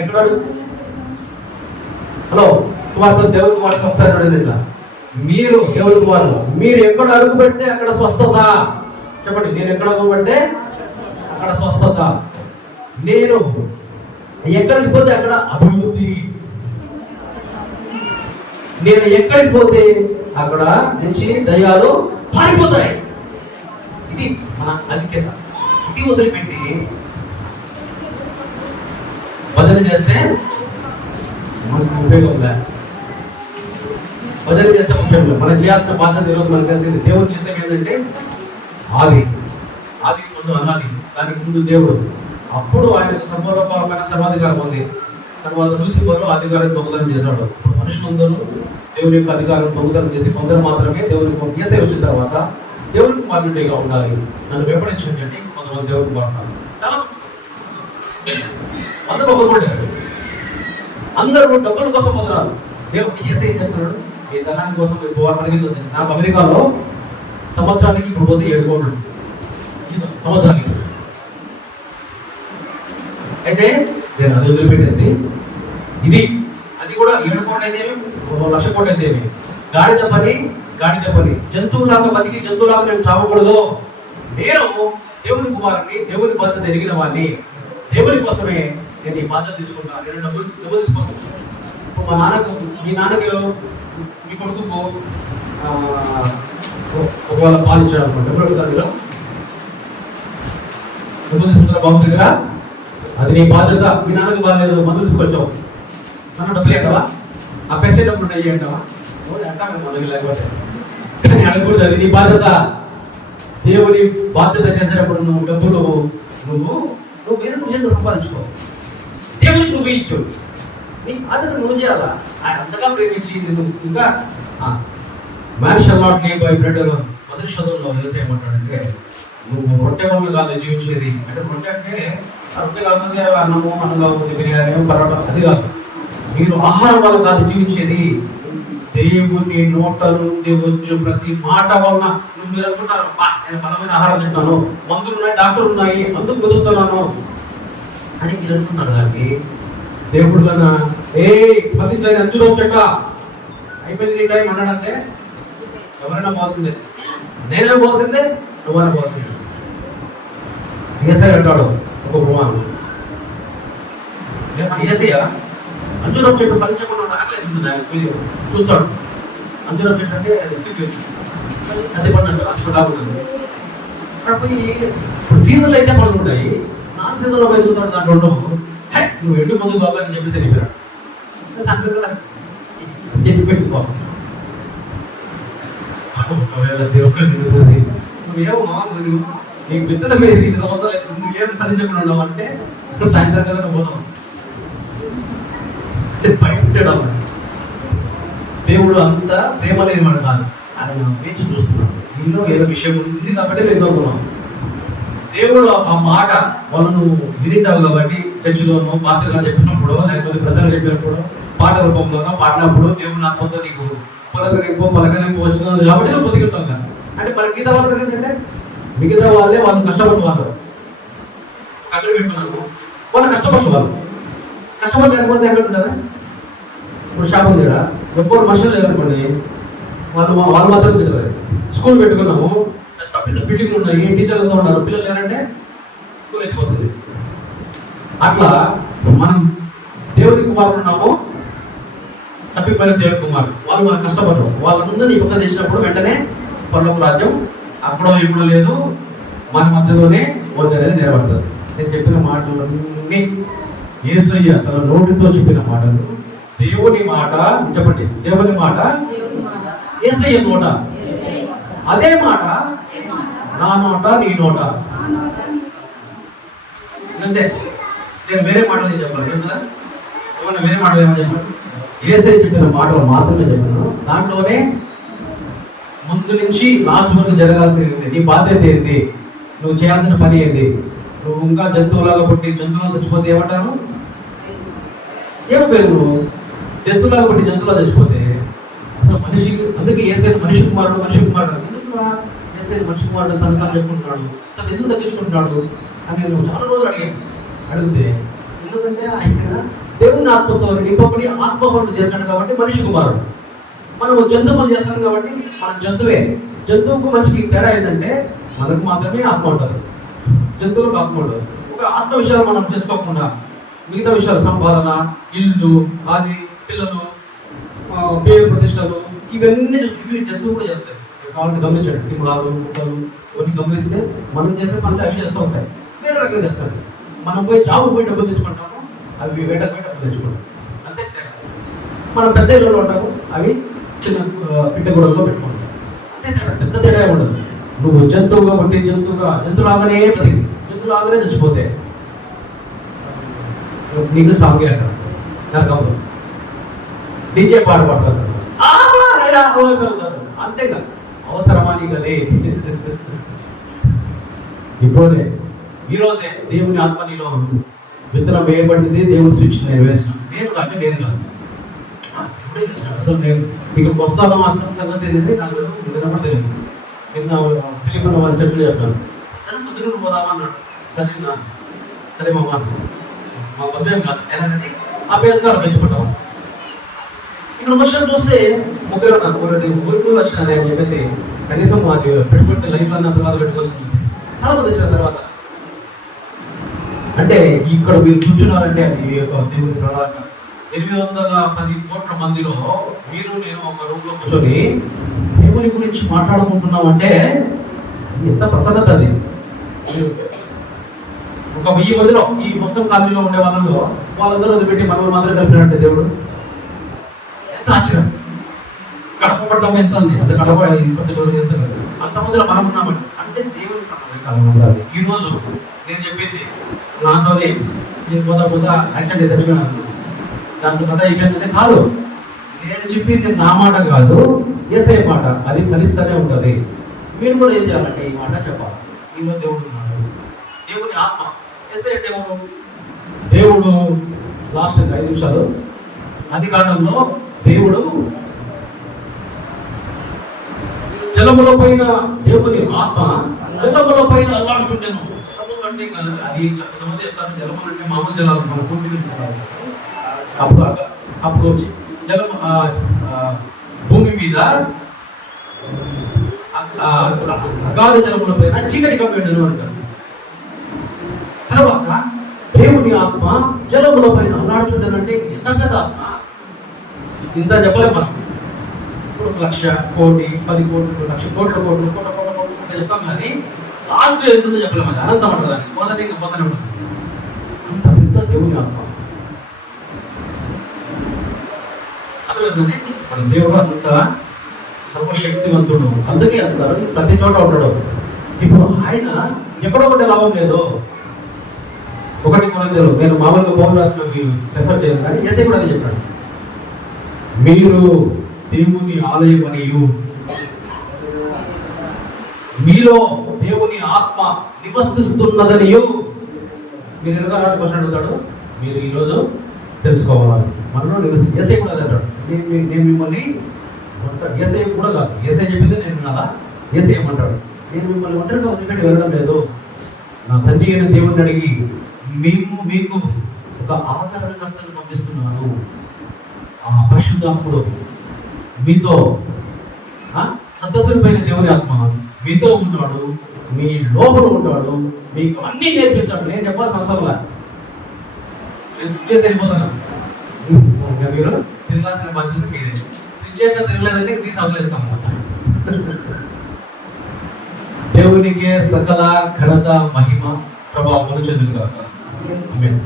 ఎక్కడ అడుగు, హలో కుమార్తె, దేవుని కుమార్తె ఒకసారి అడిగింది ఇట్లా, మీరు దేవుని కుమారులు మీరు ఎక్కడ అడుగు పెడితే అక్కడ స్వస్థత. చెప్పండి, నేను ఎక్కడ అడుగు పెడితే అక్కడ స్వస్థత. నేను ఎక్కడికి పోతే అక్కడ అభివృద్ధి. నేను ఎక్కడికి పోతే అక్కడ నుంచి దయ్యాలు పారిపోతాయి. ఇది మన అధిక్యత. ఇది వదిలిపెట్టి భజన చేస్తే మనకు ఉపయోగం లేదు. భజన చేస్తే ఉపయోగం లేదు. మనం చేయాల్సిన బాధ్యత ఈరోజు మనకు తెలిసింది. దేవుడి చిత్తం ఏంటంటే ఆది ముందు అనాది, దానికి ముందు దేవుడు. అప్పుడు ఆయనకు సర్వలోకమైన సర్వాధికారం ఉంది. తర్వాత లూసిఫర్ అధికారం దొంగతనం చేశాడు. ఇప్పుడు మనుషులందరూ దేవుని యొక్క అధికారం దొంగతనం చేసి కొందరు మాత్రమే దేవునికి యేసయ్య వచ్చిన తర్వాత దేవునికి కుమారుడిగా ఉండాలి, నన్ను వెంబడించండి అంటే కొంతమంది దేవుడికి వాడతారు. చాలా అందరూ ఒకరు, అందరూ డబ్బుల కోసం పోతున్నారు. దేవుడికి యేసయ్య చెప్తున్నాడు, ఈ ధనాన్ని కోసం అడిగింది. నాకు అమెరికాలో సంవత్సరానికి ఇప్పుడు పోతే 7 కోట్లు సంవత్సరానికి. అయితే నేను అది వదిలిపెట్టేసి ఇది అది కూడా 7 కోట్లు అయితే 1 లక్ష కోట్లు అయితే గాడిద పని జంతువులాగా బతికి జంతువులాగా నేను చావకూడదు. నేను దేవుని కుమారుని, దేవుని బాధ్యత ఎరిగిన వాడిని, దేవుని కోసమే నేను ఈ బాధ్యత తీసుకుంటాను. నేను డబ్బులు తీసుకుంటాను. మా నాన్నకు, మీ నాన్నకు, మీ కొడుకు ఒకవేళ పాలు ఇచ్చాడు అనుకోండి, డబ్బులు అడుగుతారు. డబ్బులు తీసుకుంటారా బాబు దగ్గర? అది నీ బాధ్యత. మీ నాన్నకు బాగాలేదు, మందులు తీసుకొచ్చావు, మనం డబ్బులు ఏంటవా? ఆ పెసే డబ్బులు ఉన్నాయి అంటావా? అంటాను మనకి, లేకపోతే కానీ అడగకూడదు. అది నీ బాధ్యత. దేవుని బాధ్యత చేసేటప్పుడు నువ్వు డబ్బులు నువ్వు వేరే విషయంగా సంపాదించుకో. దేవునికి నువ్వు ఇచ్చు, నీ బాధ్యత నువ్వు చేయాలా. ఆయన అంతగా ప్రేమించి నువ్వు ఇంకా man shall not live by bread alone. మొదటి శోధనలో వ్యవసాయం ఏమంటాడంటే, నువ్వు రొట్టె వల్ల కాదు జీవించేది. అంటే రొట్టె అంటే రొట్టె కాకపోతే అన్నము, అన్నం కాకపోతే బిర్యానీ, పరోటా, అది కాదు. మీరు ఆహారం వల్ల కాదు జీవించేది, దేవుని నోట నుండి వచ్చు ప్రతి మాట వలన. మీరు అనుకుంటారు, నేను బలమైన ఆహారం తింటాను, మందులు ఉన్నాయి, డాక్టర్లు ఉన్నాయి, అందుకు వెతుకుతున్నాను అని మీరు అనుకుంటున్నారు. కానీ దేవుడు కన్నా ఫలించని అంచులో చెట్ట అయిపోయింది నీ టైం అన్నాడంటే ఎవరైనా పోవాల్సిందే, నేనే పోవాల్సిందే, నువ్వైనా పోవాల్సిందే. ఏసై అంటాడు ఒక ఉపమానం, ఏసయ్య అంజూరం చెట్టు ఫలించకుండా ఆకలేసి ఉంటుంది. ఆయన చూస్తాడు, అంజూరం చెట్టు అంటే అది పడినట్టు అక్షరం కాకుండా పోయి ఇప్పుడు సీజన్లో అయితే పండుగ ఉంటాయి, నాన్ సీజన్లో పోయి చూస్తాడు. దాంట్లో ఉండవు. నువ్వు ఎండు ముందు బాబా అని చెప్పేసి చెప్పాడు. పెట్టుకో నువ్వేమో నీకు విత్తన మీద 5 సంవత్సరాలు నువ్వేం ఫలించకుండా ఉన్నావు అంటే ఇప్పుడు సాయంత్రం కదా నువ్వు పోతావు అంటే భయపెట్టాడు. దేవుడు అంత ప్రేమ లేని వాడు కాదు, ఆయన వేచి చూస్తున్నాడు. నీలో ఏదో విషయం ఉంది కాబట్టి మేము అనుకున్నాం. దేవుడు ఆ మాట వాళ్ళను వినింటావు కాబట్టి చర్చిలోనో పాస్టర్ గారు చెప్పినప్పుడు, లేకపోతే ప్రజలు చెప్పినప్పుడు, పాట రూపంలోనో పాడినప్పుడు దేవుడు నా పొంద నీకు పలకరింపు వచ్చిన కాబట్టి నువ్వు పొందుకుంటాం కదా. అంటే మరి మిగతా వాళ్ళ దగ్గర ఏంటంటే మిగతా వాళ్ళే వాళ్ళు కష్టపడుతున్నారు, కట్టలు పెట్టుకున్నారు, వాళ్ళు కష్టపడుతున్నారు. కష్టపడి లేకపోతే ఎక్కడ ఉంటుందా? ఇప్పుడు షాప్ ఉంది కదా, ఎప్పుడు మనుషులు లేదనుకోండి, వాళ్ళు మాత్రం తింటారు. స్కూల్ పెట్టుకున్నాము, బిల్డింగ్లు ఉన్నాయి, టీచర్లతో ఉన్నారు, పిల్లలు లేరంటే స్కూల్ అయిపోతుంది. అట్లా మనం దేవుని కుమారులు ఉన్నాము, తప్పిపోయిన దేవుని కుమారులు. వాళ్ళు మనకు కష్టపడరు. వాళ్ళందరినీ యుద్ధం చేసినప్పుడు వెంటనే పరలోక రాజ్యం అప్పుడో ఇప్పుడు లేదు, మన మధ్యలోనే అనేది నిలబడుతుంది. నేను చెప్పిన మాటలన్నీ యేసయ్య తన నోటితో చెప్పిన మాటలు, దేవుని మాట. చెప్పండి, దేవుని మాట యేసయ్య నోట, అదే మాట నా నోట, నీ నోట. అంతే. నేను వేరే మాటలు చెప్పాలి కదా, ఏమన్నా వేరే మాటలు ఏమన్నా చెప్పాలి? యేసయ్య చెప్పిన మాటలు మాత్రమే చెప్పాను. దాంట్లోనే ముందు నుంచి లాస్ట్ వరకు జరగాల్సింది, నీ బాధ్యత ఏంటి, నువ్వు చేయాల్సిన పని ఏంటి. నువ్వు ఇంకా జంతువులాగా పుట్టి జంతువులు చచ్చిపోతే ఏమంటారు? ఏమవుతుంది? నువ్వు జంతువులాగా పుట్టి జంతువులా చచ్చిపోతే అసలు మనిషికి, అందుకే యేసయ్య మనిషి కుమారుడు ఎందుకు ఏసై మనిషి కుమారుడు తను తాను చెప్పుకుంటున్నాడు, తను ఎందుకు తగ్గించుకుంటున్నాడు అని నేను చాలా రోజులు అడిగితే ఎందుకంటే ఆయన దేవుని ఆత్మతో నింపబడి ఆత్మపనులు చేస్తాడు కాబట్టి మనిషి కుమారుడు. మనం జంతువులు చేస్తాం కాబట్టి మనం జంతువే. జంతువుకు మనిషికి తేడా ఏంటంటే మనకు మాత్రమే ఆత్మ ఉంటుంది, జంతువులకు ఆత్మ ఉంటుంది. ఒక ఆత్మ విషయాలు మనం చేసుకోకుండా మిగతా విషయాలు సంపాదన, ఇల్లు, ఆది, పిల్లలు, పేరు ప్రతిష్టలు ఇవన్నీ ఇవి జంతువులు కూడా చేస్తాయి. కావాలంటే గమనించండి, సింహాలు, కుక్కలు కొన్ని గమనిస్తే మనం చేసే పనులు అవి చేస్తూ ఉంటాయి, వేరే రకంగా చేస్తాడు. మనం పోయి జాబు పోయి డబ్బులు తెచ్చుకుంటాము, అవి వేటకు పోయి డబ్బులు తెచ్చుకుంటాం, అంతే తేడా. మనం పెద్ద ఇళ్ళలో ఉంటాము, అవి చిన్న పిట్టగూడల్లో పెట్టుకుంటాం, అంతే తేడా, పెద్ద తేడా ఉండదు. నువ్వు జంతువుగా పుట్టి జంతువులాగానే బతికి జంతువులాగానే చచ్చిపోతే నీకు సాంగ్ అక్కడ నరకంలో డీజే పాట పడతారు, అంతేగా అవసరమా నీకు అదే. ఇప్పుడే ఈరోజే దేవుని ఆత్మ నీలో విత్తనం వేయబడింది, దేవుని స్విచ్ నేను వేసినాను. నేను కాదు, నేను కాదు, ఇప్పుడే వేసినాను. అసలు నేను ఇక్కడికి వస్తాను అసలు సంగతి తెలియదు, నాకు వినడం తెలియదు. నిన్న పిలిపిన వాళ్ళ చెట్లు చెప్పాను, పొద్దున పోదామా అన్నాడు. సరే మా మా ఉదయం కాదు ఎలాగంటే ఆ పేరు పెంచుకుంటాం. ఇక్కడ వర్షం చూస్తే ముగ్గురు ఊరికి వచ్చినది అని చెప్పేసి కనీసం అది పెట్టుకుంటే లైఫ్ అన్న తర్వాత పెట్టుకోవాల్సి చూస్తే చాలా మంది వచ్చిన తర్వాత అంటే ఇక్కడ మీరు కూర్చున్నారంటే అది ఒక దేవుని ప్రణాళిక. 810 కోట్ల మందిలో మీరు నేను ఒక రూమ్ లో కూర్చొని దేవుని గురించి మాట్లాడుకుంటున్నాం అంటే ఎంత ప్రసన్నత అది. ఒక 1000 మందిలో ఈ మొత్తం కాలనీలో ఉండే వాళ్ళందరూ వదిలిపెట్టి మనల్ని మాత్రం కలిపినట్టే దేవుడు. ఎంత ఆశ్చర్యం. కడప పడ్డం ఎంత ఉంది, అది కడప ఎంత అంతమందిలో మనం ఉన్నామండి. అంటే దేవుని ప్రణాళిక. ఈ రోజు నేను చెప్పేసి నాతోనే నేను పోదా యాక్సిడెంట్ చచ్చిపోయినాను, దాంతో కథ అయిపోయిందంటే కాదు. నేను చెప్పింది నా మాట కాదు, యేసయ్య మాట. అది ఫలిస్తూనే ఉంటుంది. మీరు కూడా ఏం చేయాలంటే ఈ మాట చెప్పాలి. ఈలో దేవుడు ఉన్నాడు, దేవుని ఆత్మ. యేసయ్య అంటే దేవుడు లాస్ట్ 5 నిమిషాలు ఆది కాండంలో దేవుడు జలముల పైన దేవుని ఆత్మ జలముల పైన అల్లాడుచుండెను. జలములు అంటే అది కొంతమంది చెప్తారు, జలములు అంటే మామూలు జలాలు మన భూమి. అప్పుడు జలం భూమి మీద అగాధ జలముల పైన చీకటి కప్పెండును అంటారు. తర్వాత దేవుని ఆత్మ జలముల పైన అల్లాడుచుండెనంటే ఎంత పెద్ద ఆత్మ, ఇంత చెప్పలేం మనం. ఇప్పుడు 1,00,000 కోటి 10 కోట్లు 1,00,000 కోట్ల చెప్తాం కానీ లాస్ట్ ఎంతుందో చెప్పలేము. అది అనంతం అంటారు, దాన్ని పోతే ఇంకా పోతనే ఉంటుంది. అంత పెద్ద దేవుని ఆత్మ. అర్థమవుతుంది, మన దేవుడు అంత సర్వశక్తివంతుడు. అందుకే అంటారు ప్రతి చోట ఉంటాడు. ఇప్పుడు ఆయన ఎక్కడో ఒకటి లాభం లేదు. 1 కొరింథీయులు నేను మామూలుగా పౌలు రాసినవి రెఫర్ చేయను కానీ యేసయ్య కూడా అదే చెప్పాడు, మీరు దేవుని ఆలయం మరియు మీలో దేవుని ఆత్మ నివసిస్తున్నదనియు. మీరు ఎరుగా క్వశ్చన్ అడుగుతాడు, మీరు ఈరోజు తెలుసుకోవాలి. మనలో నివసి యేసయ్య కూడా అదే అంటాడు, నేను మిమ్మల్ని యేసయ్య కూడా కాదు, యేసయ్య చెప్పింది నేను వినాలా. యేసయ్య ఏమంటాడు, నేను మిమ్మల్ని ఒంటరిగా వదిలిపెట్టి వెళ్ళడం లేదు. నా తండ్రి అయిన దేవుడిని అడిగి మీకు ఒక ఆదరణకర్తను పంపిస్తున్నాను. ఆ పరిశుద్ధాత్ముడు మీతో సంతోషపైన దేవుని ఆత్మ మీతో ఉన్నాడు, మీ లోపల ఉంటాడు, మీకు అన్ని నేర్పిస్తాడు. నేను చెప్పాల్సిన అవసరంలా, నేను స్విచ్ చేసి వెళ్ళిపోతాను. మీరు తిరగాల్సిన బాధ్యత మీరే. స్విచ్ చేసిన తిరగలేదంటే తీసి అవలేస్తాం. దేవునికి సకల ఘనత మహిమ ప్రభావములు చెందును గాక. ఆమేన్.